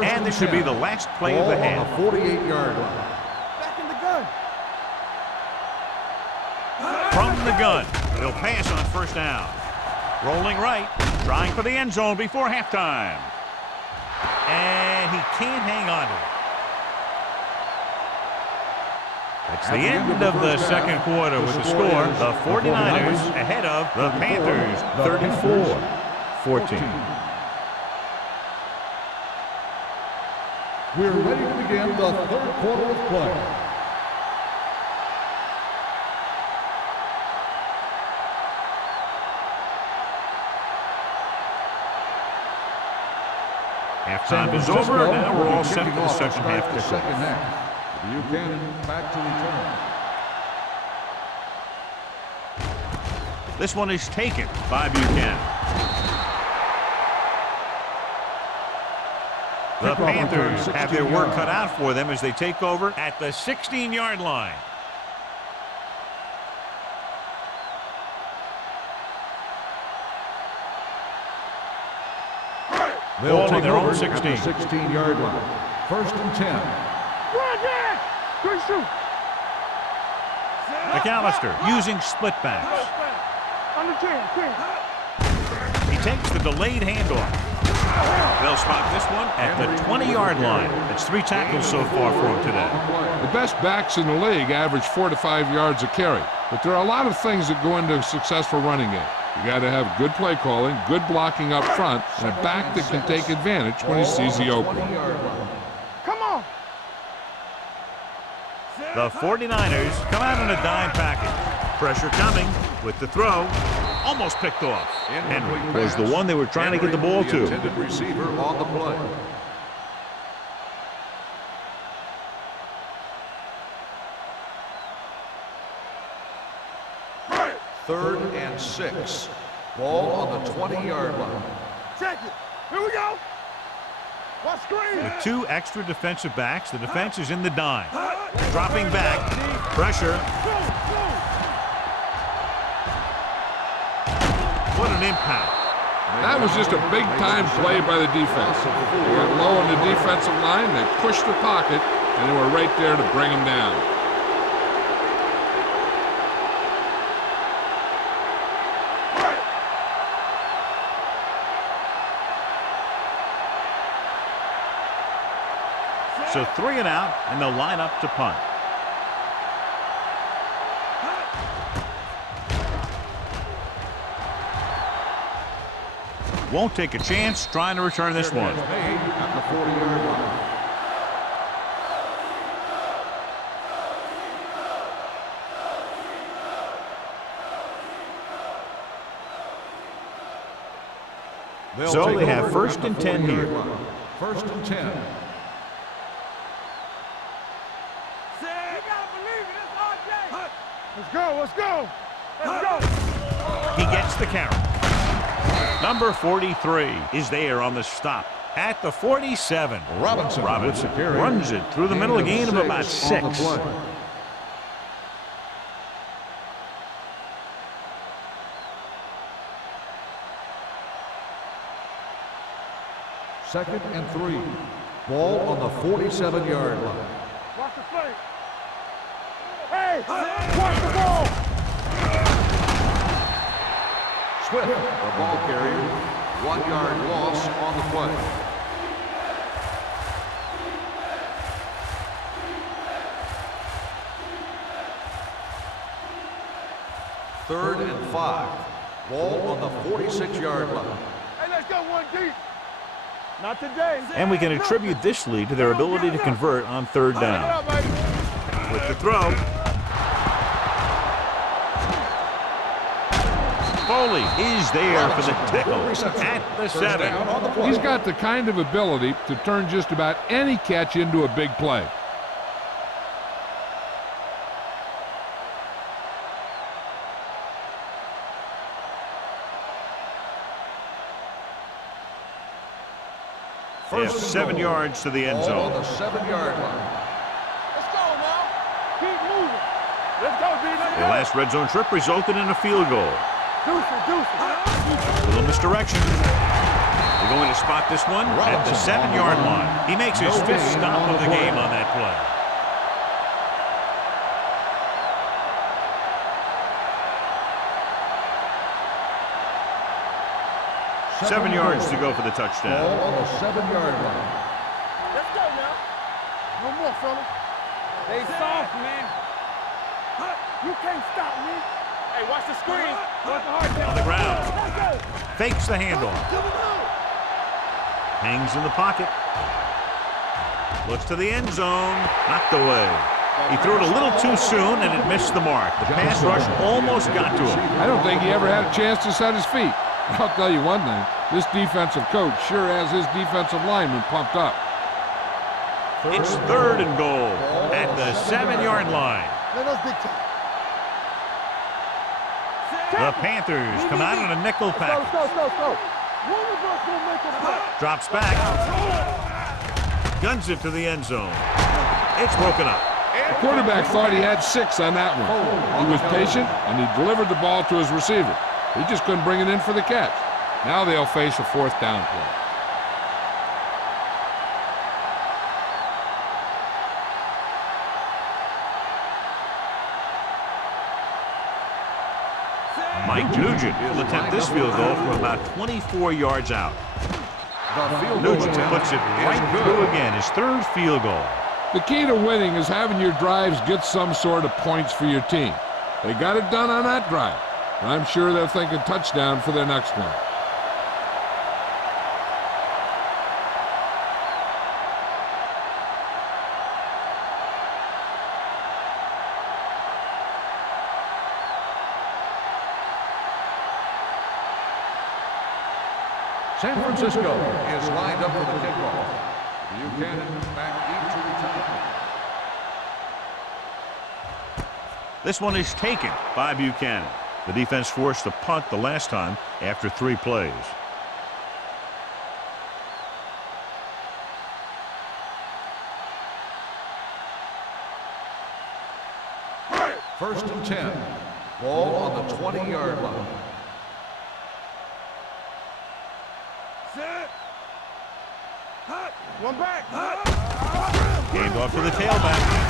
And this should be the last play of the half. 48-yard line. Back in the gun. From the gun. He'll pass on first down. Rolling right. Trying for the end zone before halftime. And he can't hang on to it. That's the end of the second quarter with the score. The 49ers ahead of the Panthers 34-14. We're ready to begin the third quarter of play. Time is over, and now we're all set for the second half. The second half. Buchanan back to return. This one is taken by Buchanan. The Panthers have their work cut out for them as they take over at the 16-yard line. They'll take their over own 16. at the 16-yard line. 1st and 10. Run, Dad! Good shoot. McAllister using split backs. Under 10. He takes the delayed handoff. They'll spot this one at the 20-yard line. That's 3 tackles so far for him today. The best backs in the league average 4 to 5 yards a carry, but there are a lot of things that go into a successful running game. You got to have good play calling, good blocking up front, and a back that can take advantage when he sees the opening. Come on. The 49ers come out in a dime package. Pressure coming with the throw. Almost picked off. Henry was the one they were trying to get the ball to. Intended receiver on the play. Third and 6. Ball on the 20-yard line. Check it. Here we go. Watch screen. With 2 extra defensive backs, the defense is in the dime. Dropping back. Pressure. What an impact. That was just a big-time play by the defense. They got low on the defensive line, they pushed the pocket, and they were right there to bring him down. So 3 and out, and they'll line up to punt. Won't take a chance trying to return this one. At the 40-yard line. So they have 1st and 10 here. 1st and 10. Let's go. Let's go. He gets the carry. Number 43 is there on the stop at the 47. Robinson runs it through the middle, a gain of about 6. Second and 3. Ball on the 47-yard line. Watch the play. Hey, watch the ball. Swift, the ball carrier. 1-yard loss on the play. Third and 5. Ball on the 46-yard line. Hey, let's go one deep. Not today. And we can attribute this lead to their ability to convert on 3rd down. With the throw. Foley is there for the tackle at the 7. He's got the kind of ability to turn just about any catch into a big play. They have 7 yards to the end Ball on zone. the 7-yard line. Let's go now. Keep moving. Let's go, D. The last red zone trip resulted in a field goal. Deuce it. A little misdirection. They're going to spot this one at the 7-yard line. He makes his 5th stop of the game on that play. Seven yards to go for the touchdown. Ball on the 7-yard line. Let's go now. No more, fella. They soft, man. You can't stop me. Hey, watch the screen. Watch the hard On the ground. Fakes the handoff. Hangs in the pocket. Looks to the end zone. Knocked away. He threw it a little too soon, and it missed the mark. The pass rush almost got to him. I don't think he ever had a chance to set his feet. I'll tell you one thing, this defensive coach sure has his defensive linemen pumped up. It's 3rd and goal at the 7-yard line. The Panthers come out in a nickel package. Drops back. Guns it to the end zone. It's broken up. The quarterback thought he had 6 on that one. He was patient, and he delivered the ball to his receiver. He just couldn't bring it in for the catch. Now they'll face a 4th down play. Mike Nugent will attempt this field goal from about 24 yards out. Nugent puts it right through again, his 3rd field goal. The key to winning is having your drives get some sort of points for your team. They got it done on that drive. And I'm sure they're thinking touchdown for their next one. San Francisco is lined up for the kickoff. Buchanan back into return. This one is taken by Buchanan. The defense forced a punt the last time after 3 plays. First and 10. Ball on the 20-yard line. Set. Hut. One back. Hut. Gained off to the tailback.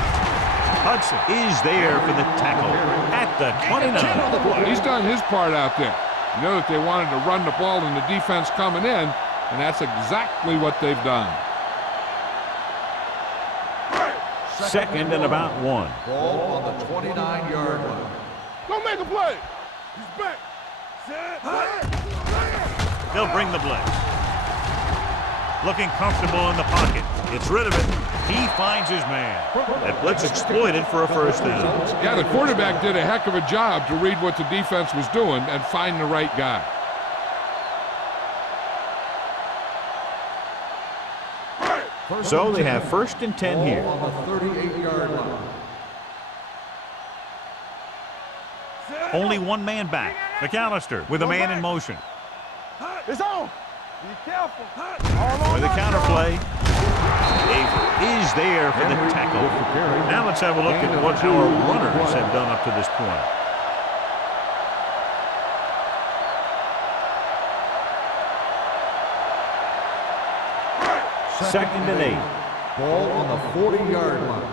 Hudson is there for the tackle at the 29. He's done his part out there. You know that they wanted to run the ball and the defense coming in, and that's exactly what they've done. 2nd and about 1. Ball on the 29-yard line. Don't make a play. He's back. Set. They'll bring the blitz. Looking comfortable in the pocket. Gets rid of it. He finds his man. That blitz exploited for a 1st down. Yeah, the quarterback did a heck of a job to read what the defense was doing and find the right guy. So they have 1st and 10 here. On the 38-yard line. Only 1 man back. McAllister with a man in motion. It's on. Be careful. For the counterplay. Avery is there for the tackle. Now let's have a look at what our runners have done up to this point. Second and 8. Ball on the 40-yard line.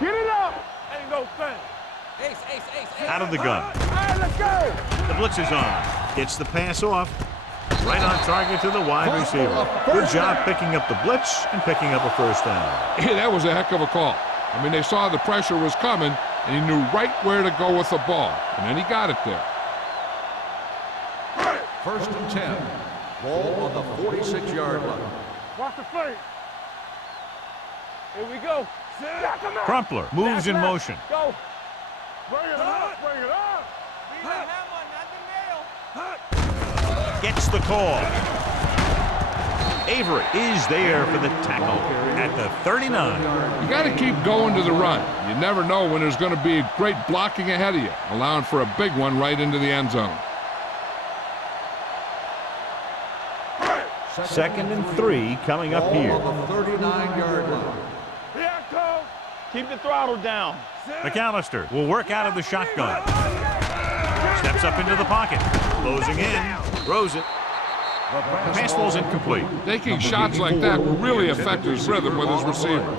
Get it up. Ain't no thing. Out of the gun. All right, let's go. The blitz is on. Gets the pass off. Right on target to the wide receiver. Good job picking up the blitz and picking up a 1st down. Hey, that was a heck of a call. I mean, they saw the pressure was coming, and he knew right where to go with the ball. And then he got it there. 1st and 10. Ball on the 46-yard line. Watch the fake. Here we go. Crumpler moves in motion. Go. Bring it up. Bring it up. Be the hammer, not the nail. Gets the call. Avery is there for the tackle at the 39. You got to keep going to the run. You never know when there's going to be great blocking ahead of you, allowing for a big one right into the end zone. 2nd and 3 coming up here. On the 39-yard line. Here I come. Keep the throttle down. McAllister will work out of the shotgun. Steps up into the pocket. Closing in. Throws it. The pass ball's incomplete. Taking shots like that will really affect his rhythm with his receivers.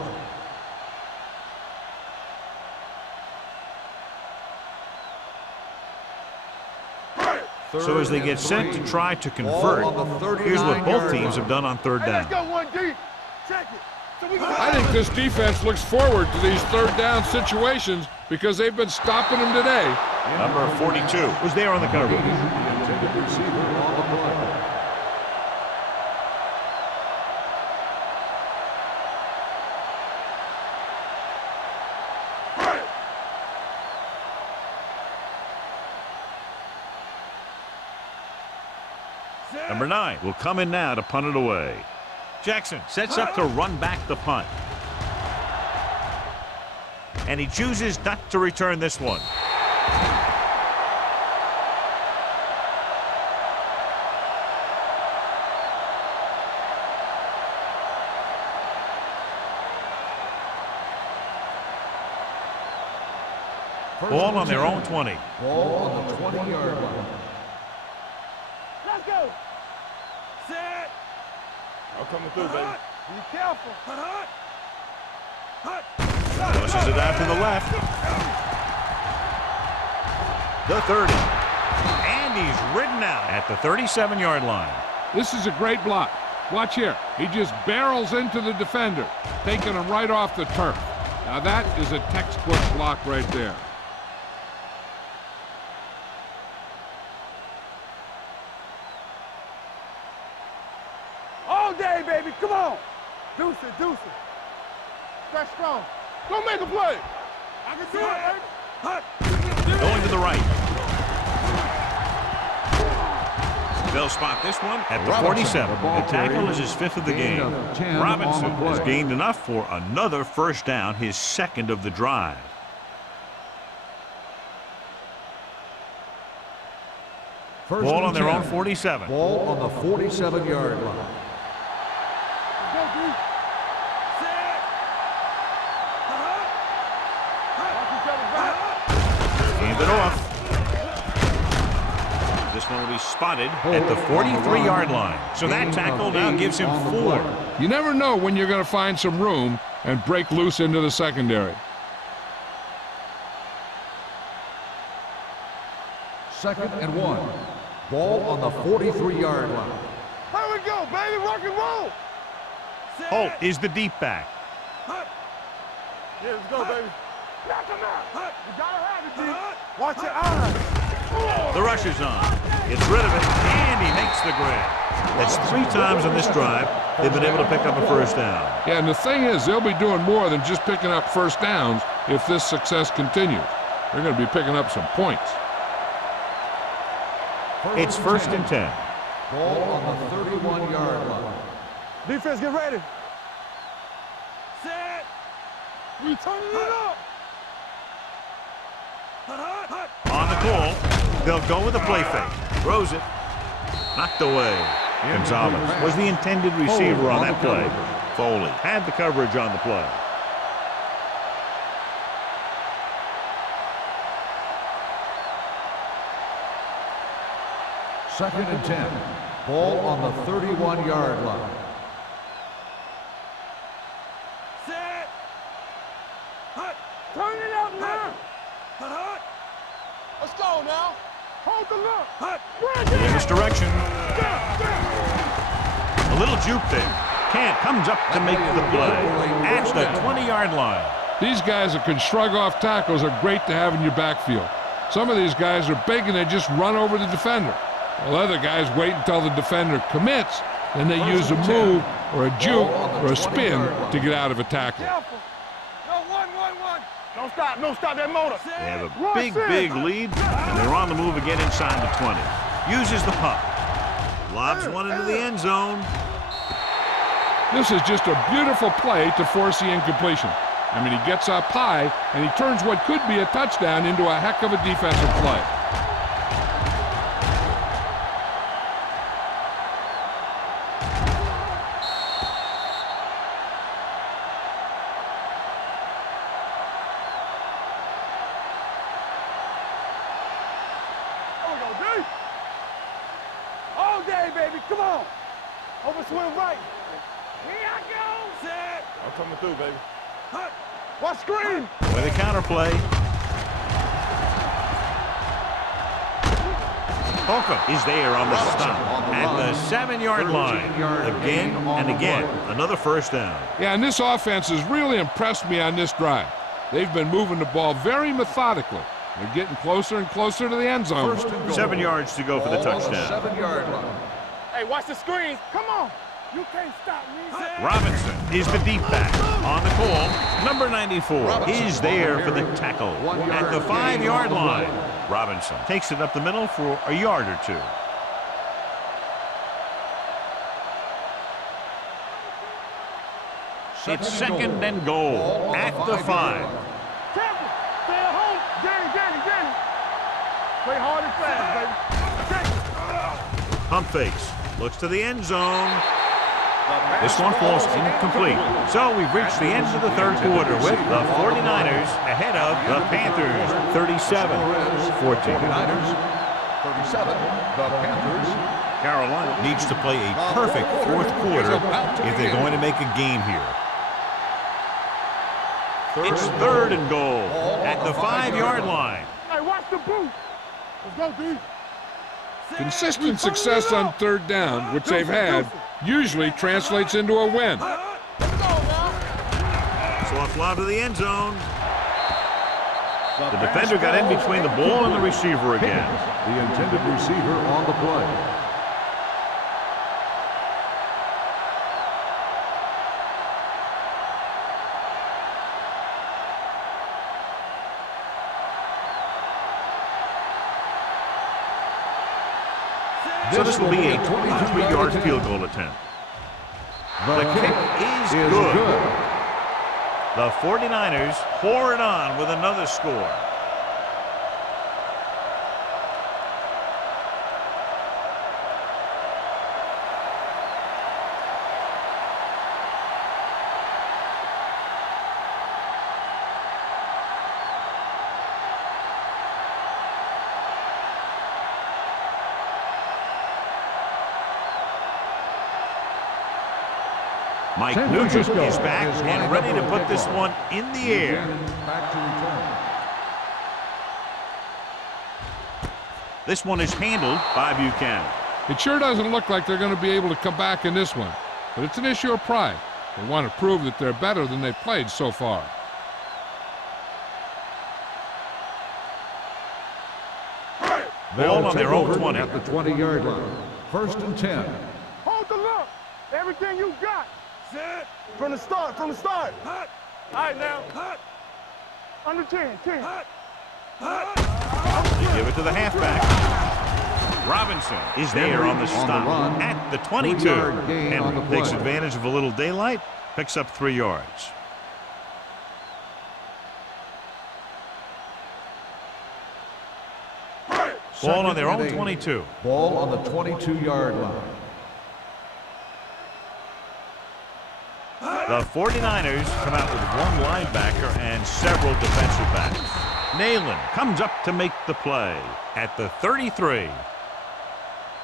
So as they get set to try to convert, here's what both teams have done on 3rd down. Let's go 1 deep. Check it. I think this defense looks forward to these 3rd down situations because they've been stopping them today. Number 42 was there on the cover. Number 9 will come in now to punt it away. Jackson sets up to run back the punt. And he chooses not to return this one. Ball on their own 20. Ball on the 20-yard line. Let's go. Set. I'm coming through, baby. Be careful. Pushes it out to the left. The 30. And he's ridden out at the 37-yard line. This is a great block. Watch here. He just barrels into the defender, taking him right off the turf. Now that is a textbook block right there. All day, baby. Come on. Deuce it, deuce it. Stretch strong. Go make a play. I can do it, baby. Going to the right. They'll spot this one at the 47. The tackle is his 5th of the game. Robinson has gained enough for another first down, his 2nd of the drive. Ball on their own 47. Ball on the 47-yard line. Gained it off. This one will be spotted at the 43-yard line. So that tackle now gives him 4. You never know when you're going to find some room and break loose into the secondary. 2nd and 1. Ball on the 43-yard line. Here we go, baby. Rock and roll. Holt is the deep back. Yeah, let's go, baby. Knock him out. You gotta have it, D. Watch your eyes. The rush is on. Gets rid of it, and he makes the grab. That's 3 times on this drive they've been able to pick up a first down. Yeah, and the thing is, they'll be doing more than just picking up first downs if this success continues. They're going to be picking up some points. It's 1st and 10. Ball on the 31-yard line. Defense, get ready. Set. We turning it up. On the call, they'll go with a play fake. Throws it. Knocked away. Gonzalez was the intended receiver on that play. Foley had the coverage on the play. Second and 10. Ball on the 31-yard line. Set. Turn it up now. Let's go now. Hold the look. In this direction. A little juke there. Kent comes up to make the play at the 20-yard line. These guys that can shrug off tackles are great to have in your backfield. Some of these guys are big and they just run over the defender. While other guys wait until the defender commits, then they use a move or a juke or a spin to get out of a tackle. Careful. No, one. Don't stop that motor. They have a big lead, and they're on the move again inside the 20. Uses the pump. Lobs one into the end zone. This is just a beautiful play to force the incompletion. I mean, he gets up high, and he turns what could be a touchdown into a heck of a defensive play. All day, baby. Come on. Over swing right. Here I go. Set. I'm coming through, baby. Watch screen. With a counterplay. Holcomb is there on the stop at the 7-yard line. Again and again, another first down. Yeah, and this offense has really impressed me on this drive. They've been moving the ball very methodically. They're getting closer and closer to the end zone. 7 yards to go for the touchdown. 7-yard line. Hey, watch the screen. Come on. You can't stop me. Robinson is the deep back. On the call, number 94 is there for the tackle at the 5-yard line. Robinson takes it up the middle for a yard or two. It's second and goal at the 5. Temple, stay at home. Danny. Play hard and fast, baby. Pump fakes. Looks to the end zone. This one falls incomplete. So we've reached the end of the third quarter with the 49ers ahead of the Panthers, 37-14. 49ers, 37. The Panthers. Carolina needs to play a perfect fourth quarter if they're going to make a game here. It's third and goal at the 5-yard line. Hey, watch the boot. Let's go, D. Consistent success on third down, which they've had, usually translates into a win. Soft lob to the end zone. The defender got in between the ball and the receiver again. The intended receiver on the play. So this will be a 23-yard field goal attempt. The kick is good. The 49ers pour it on with another score. Mike Nugent is back and ready to put this one in the air. This one is handled by Buchanan. It sure doesn't look like they're going to be able to come back in this one, but it's an issue of pride. They want to prove that they're better than they've played so far. Ball on their own 20. At the 20-yard line. First and 10. Hold the look. Everything you got. From the start. All right, now. Under 10. They give it to the halfback. Robinson is there on the stop at the 22. Henry takes advantage of a little daylight, picks up 3 yards. Ball on their own 22. Ball on the 22-yard line. The 49ers come out with one linebacker and several defensive backs. Nalen comes up to make the play at the 33.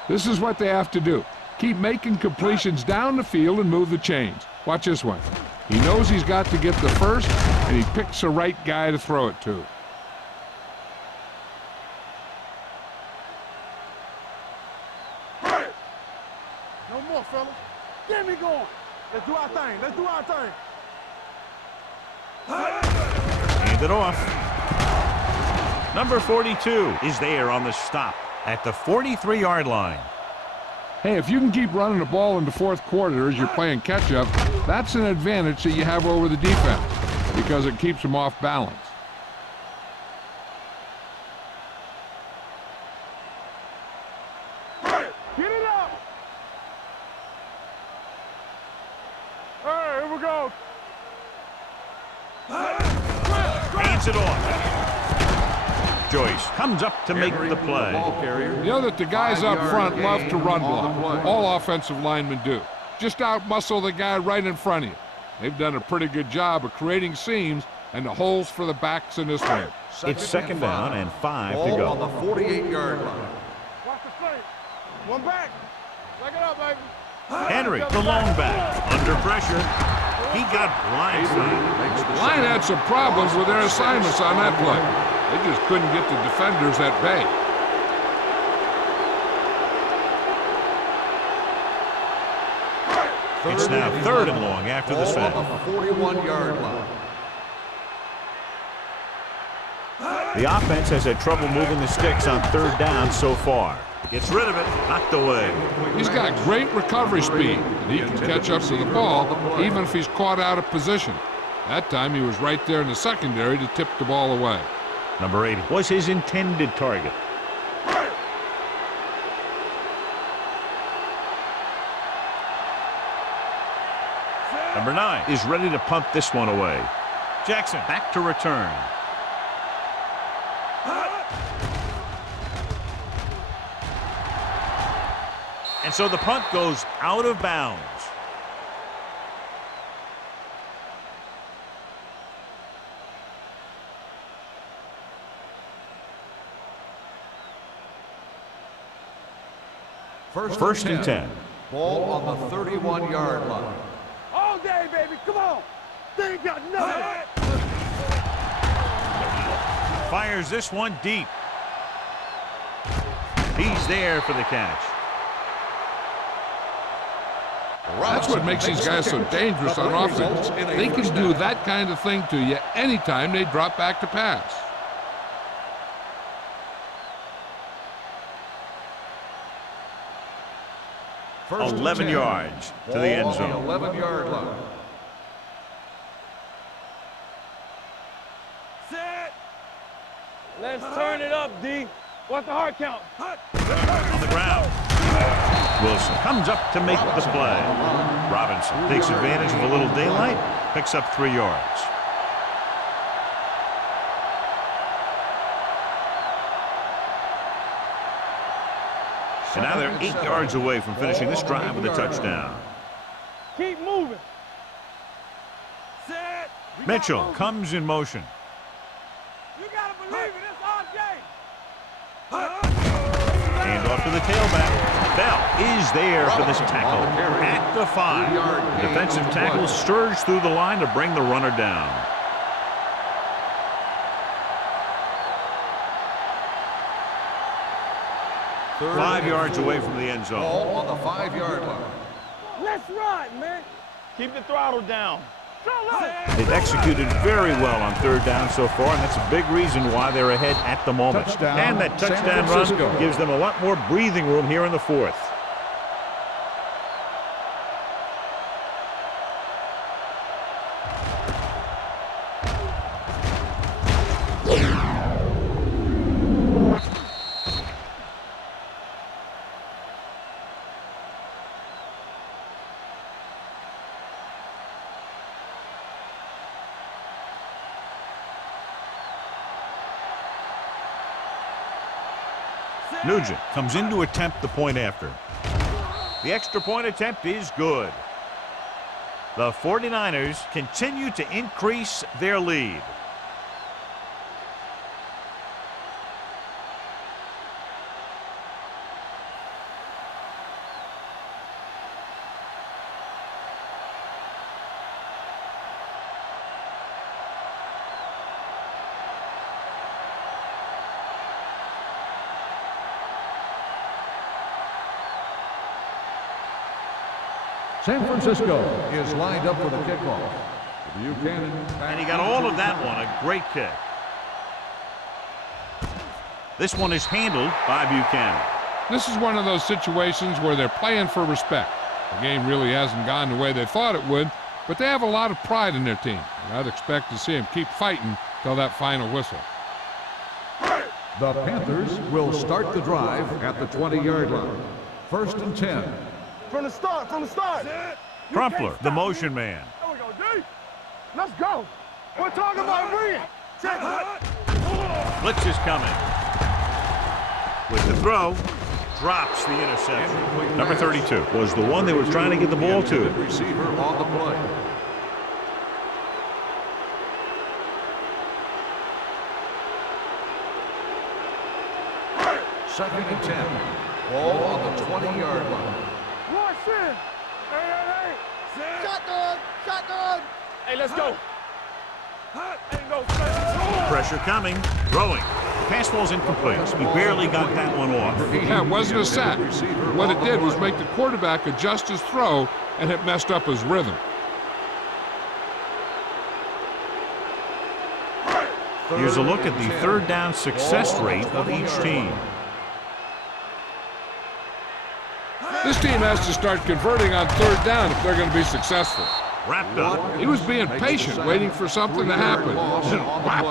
This is what they have to do. Keep making completions down the field and move the chains. Watch this one. He knows he's got to get the first, and he picks the right guy to throw it to. No more, fellas. Get me going. Let's do our thing. Hand it off. Number 42 is there on the stop at the 43-yard line. Hey, if you can keep running the ball in the fourth quarter as you're playing catch-up, that's an advantage that you have over the defense because it keeps them off balance. Get it up. Hey, here we go. Hands it off. Joyce comes up to make the play. You know that the guys up front love to run block. All offensive linemen do. Just out-muscle the guy right in front of you. They've done a pretty good job of creating seams and the holes for the backs in this one. It's second down and 5 to go. On the 48-yard line. Watch the play. One back. Back it up, baby. Henry, the lone back, under pressure. He got blindsided. Line had some problems with their assignments on that play. They just couldn't get the defenders at bay. It's now third and long after the sack. On the 41-yard line. The offense has had trouble moving the sticks on third down so far. Gets rid of it, knocked away. He's got great recovery speed, and he can catch up to the ball even if he's caught out of position. That time he was right there in the secondary to tip the ball away. Number 80 was his intended target. Number 9 is ready to punt this one away. Jackson back to return. And so the punt goes out of bounds. First and 10. Ball on the 31-yard line. All day, baby. Come on. They ain't got nothing. Fires this one deep. He's there for the catch. That's what makes these guys so dangerous on offense. They can do that kind of thing to you anytime they drop back to pass. First 11 yards to the end zone. 11-yard line. Set. Let's turn it up, D. What's the hard count? On the ground. Wilson comes up to make the play. Robinson takes advantage of a little daylight, picks up 3 yards. And now they're 8 yards away from finishing this drive with a touchdown. Keep moving. Set. Mitchell comes in motion. You gotta believe it. It's our game. Hand off to the tailback. Bell is there for this tackle at the 5. Defensive tackle surge through the line to bring the runner down. Third 5 yards and 4. away from the end zone. Ball on the 5-yard line. Let's ride, man. Keep the throttle down. They've executed very well on 3rd down so far, and that's a big reason why they're ahead at the moment. Touchdown, And that touchdown San Francisco. run gives them a lot more breathing room here in the 4th. Nugent comes in to attempt the point after. The extra point attempt is good. The 49ers continue to increase their lead. San Francisco is lined up for the kickoff. Buchanan. And he got all of that one. A great kick. This one is handled by Buchanan. This is one of those situations where they're playing for respect. The game really hasn't gone the way they thought it would, but they have a lot of pride in their team. And I'd expect to see them keep fighting till that final whistle. The Panthers will start the drive at the 20-yard line. First and 10. From the start, from the start. Crumpler, the motion man. There we go, D. Let's go. We're talking about Breen. Blitz is coming. With the throw, drops the interception. Number 32 was the one they were trying to get the ball to. Receiver on the play. Second and 10. Ball on the 20-yard line. Watch in. Hey. Shotgun. Shotgun. Hey, let's go. Pressure coming. Throwing. Pass ball's incomplete. He barely got that one off. Yeah, it wasn't a sack. What it did was make the quarterback adjust his throw, and it messed up his rhythm. Here's a look at the 3rd down success rate of each team. This team has to start converting on 3rd down if they're going to be successful. Wrapped up. He was being patient, waiting for something to happen. Whap.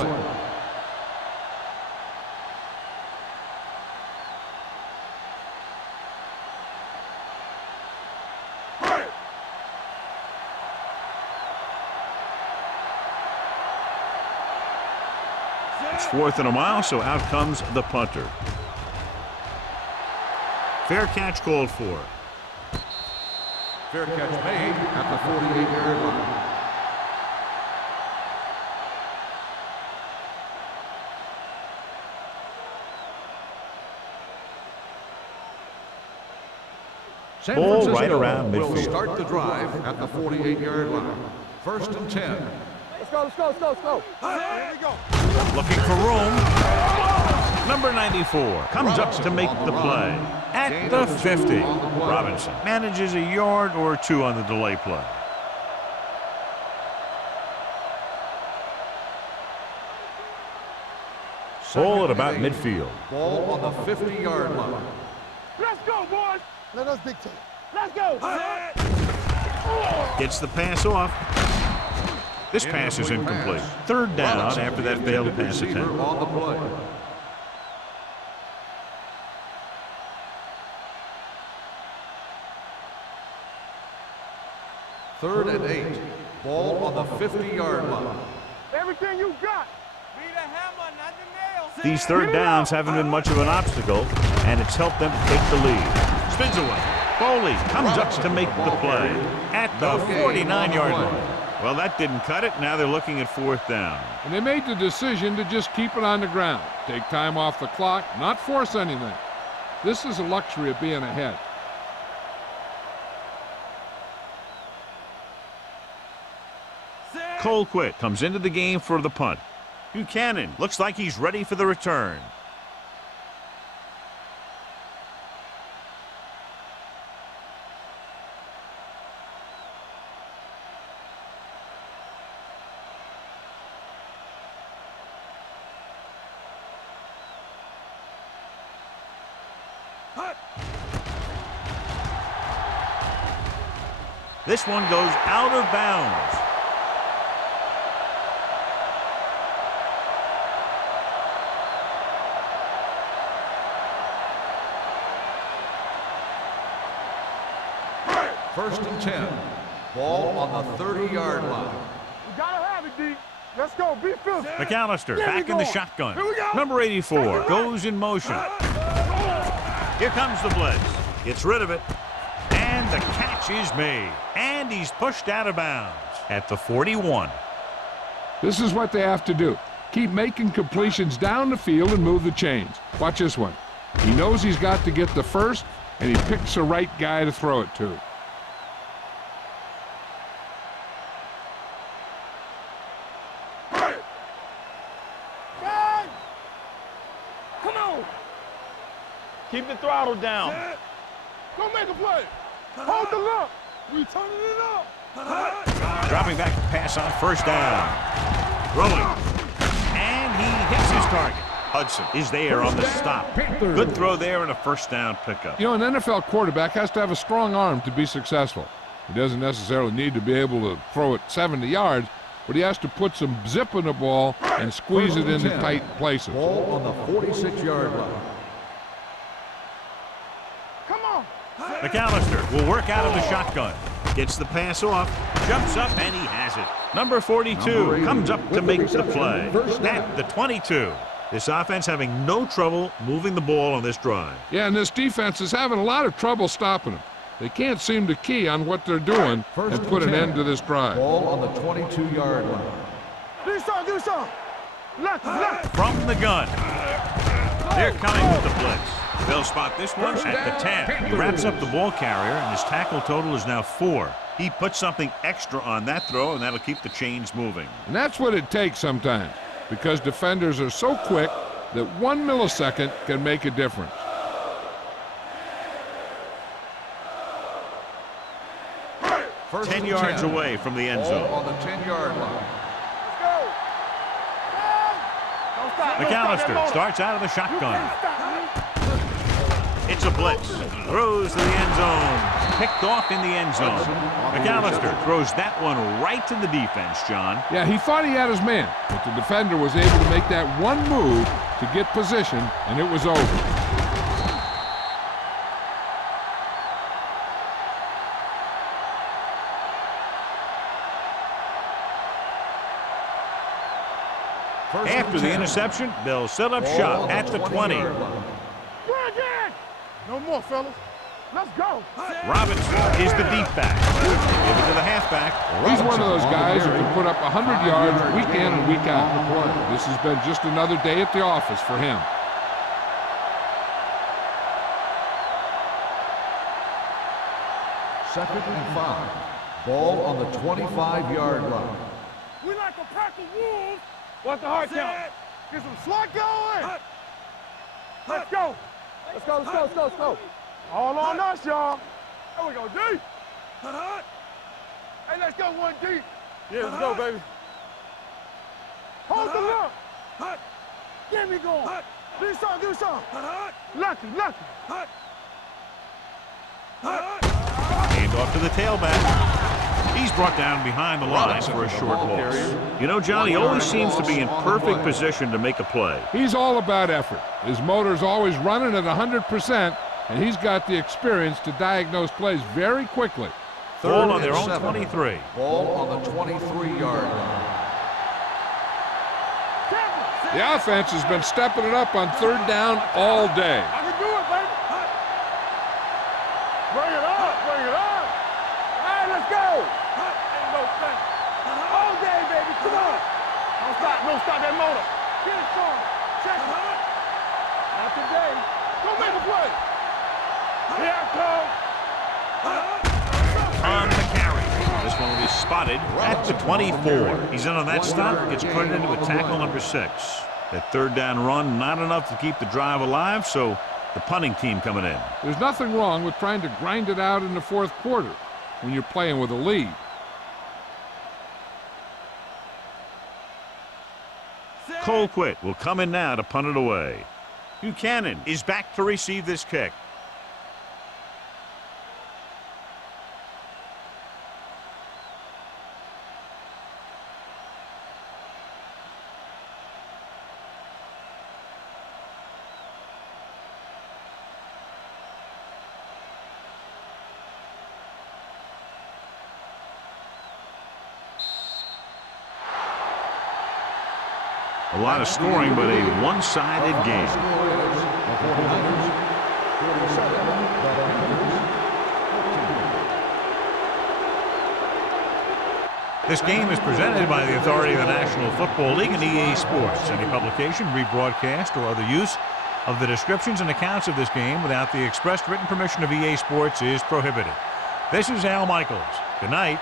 It's 4th and a mile, so out comes the punter. Fair catch called for. Fair catch made at the 48-yard line. San Ball Francisco right around will midfield. start the drive at the 48-yard line. 1st and 10. Let's go, let's go, let's go, let's go. Here we go. Looking for room. Number 94 comes up to make the play. At the 50, Robinson manages a yard or two on the delay play. Ball at about midfield. Ball on the 50-yard line. Let's go, boys. Let us dictate. Let's go. Gets the pass off. This pass is incomplete. 3rd down after that failed pass attempt. On the play. Third and 8. Ball on the 50-yard line. Everything you got. Be the hammer, not the nail. These 3rd downs haven't been much of an obstacle, and it's helped them take the lead. Spins away. Foley comes up to make the play at the 49-yard line. Well, that didn't cut it. Now they're looking at 4th down. And they made the decision to just keep it on the ground. Take time off the clock, not force anything. This is a luxury of being ahead. Colquitt comes into the game for the punt. Buchanan looks like he's ready for the return. This one goes out of bounds. First and 10. Ball on the 30-yard line. You gotta have it, D. Let's go. Be filthy. McAllister back in the shotgun. Here we go. Number 84 goes in motion. Here comes the blitz. Gets rid of it. And the catch is made. And he's pushed out of bounds at the 41. This is what they have to do. Keep making completions down the field and move the chains. Watch this one. He knows he's got to get the first, and he picks the right guy to throw it to. Come on. Keep the throttle down. Go make a play. Hold the look. We turning it up. Dropping back to pass on 1st down. Throwing. And he hits his target. Hudson is there on the stop. Good throw there and a 1st down pickup. You know, an NFL quarterback has to have a strong arm to be successful. He doesn't necessarily need to be able to throw it 70 yards, but he has to put some zip in the ball and squeeze it into tight places. Ball on the 46-yard line. Come on. McAllister will work out of the shotgun. Gets the pass off. Jumps up and he has it. Number 42 comes up to make the play at the 22. This offense having no trouble moving the ball on this drive. Yeah, and this defense is having a lot of trouble stopping them. They can't seem to key on what they're doing and put an end to this drive. Ball on the 22-yard line. Do something. Left. From the gun. They're coming with the blitz. They'll spot this one at the 10. He wraps up the ball carrier, and his tackle total is now 4. He puts something extra on that throw, and that'll keep the chains moving. And that's what it takes sometimes, because defenders are so quick that 1 millisecond can make a difference. First 10 and yards 10. away from the end Ball zone. on the 10-yard line. Let's go. Don't stop. McAllister starts out of the shotgun. It's a blitz. Throws to the end zone. Picked off in the end zone. McAllister throws that one right to the defense, John. Yeah, he thought he had his man, but the defender was able to make that one move to get position, and it was over. After the interception, they'll set up shop at the 20. No more, fellas. Let's go. Robinson is the deep back. Give it to the halfback. He's one of those guys who can put up 100 yards week in and week out. This has been just another day at the office for him. Second and 5. Ball on the 25-yard line. We like a pack of wolves. What's the hard count? Get some slot going. Let's go. Let's go, let's go, let's go, let's go. All on us, y'all. There we go, D. Hey, let's go one deep. Yeah, let's go, baby. Hold the look. Get me going. Do something, do something. Lucky, lucky. Hand off to the tailback. He's brought down behind the lines for a short loss. You know, Johnny always seems to be in perfect position to make a play. He's all about effort. His motor's always running at 100%, and he's got the experience to diagnose plays very quickly. Ball on their own 23. Ball on the 23-yard line. The offense has been stepping it up on third down all day. I can do it, baby. Bring it up, bring it up. All right, let's go. Ain't no thing. All day, baby, come on. Don't stop that motor. Get it started. Check it. Not today. Go make a play. Here I come. On the carry. This one will be spotted at the 24. He's in on that stop. Gets credited with tackle number 6. That third down run, not enough to keep the drive alive, so the punting team coming in. There's nothing wrong with trying to grind it out in the fourth quarter when you're playing with a lead. Colquitt will come in now to punt it away. Buchanan is back to receive this kick. A lot of scoring, but a one-sided game. This game is presented by the authority of the National Football League and EA Sports. Any publication, rebroadcast, or other use of the descriptions and accounts of this game without the expressed written permission of EA Sports is prohibited. This is Al Michaels. Good night.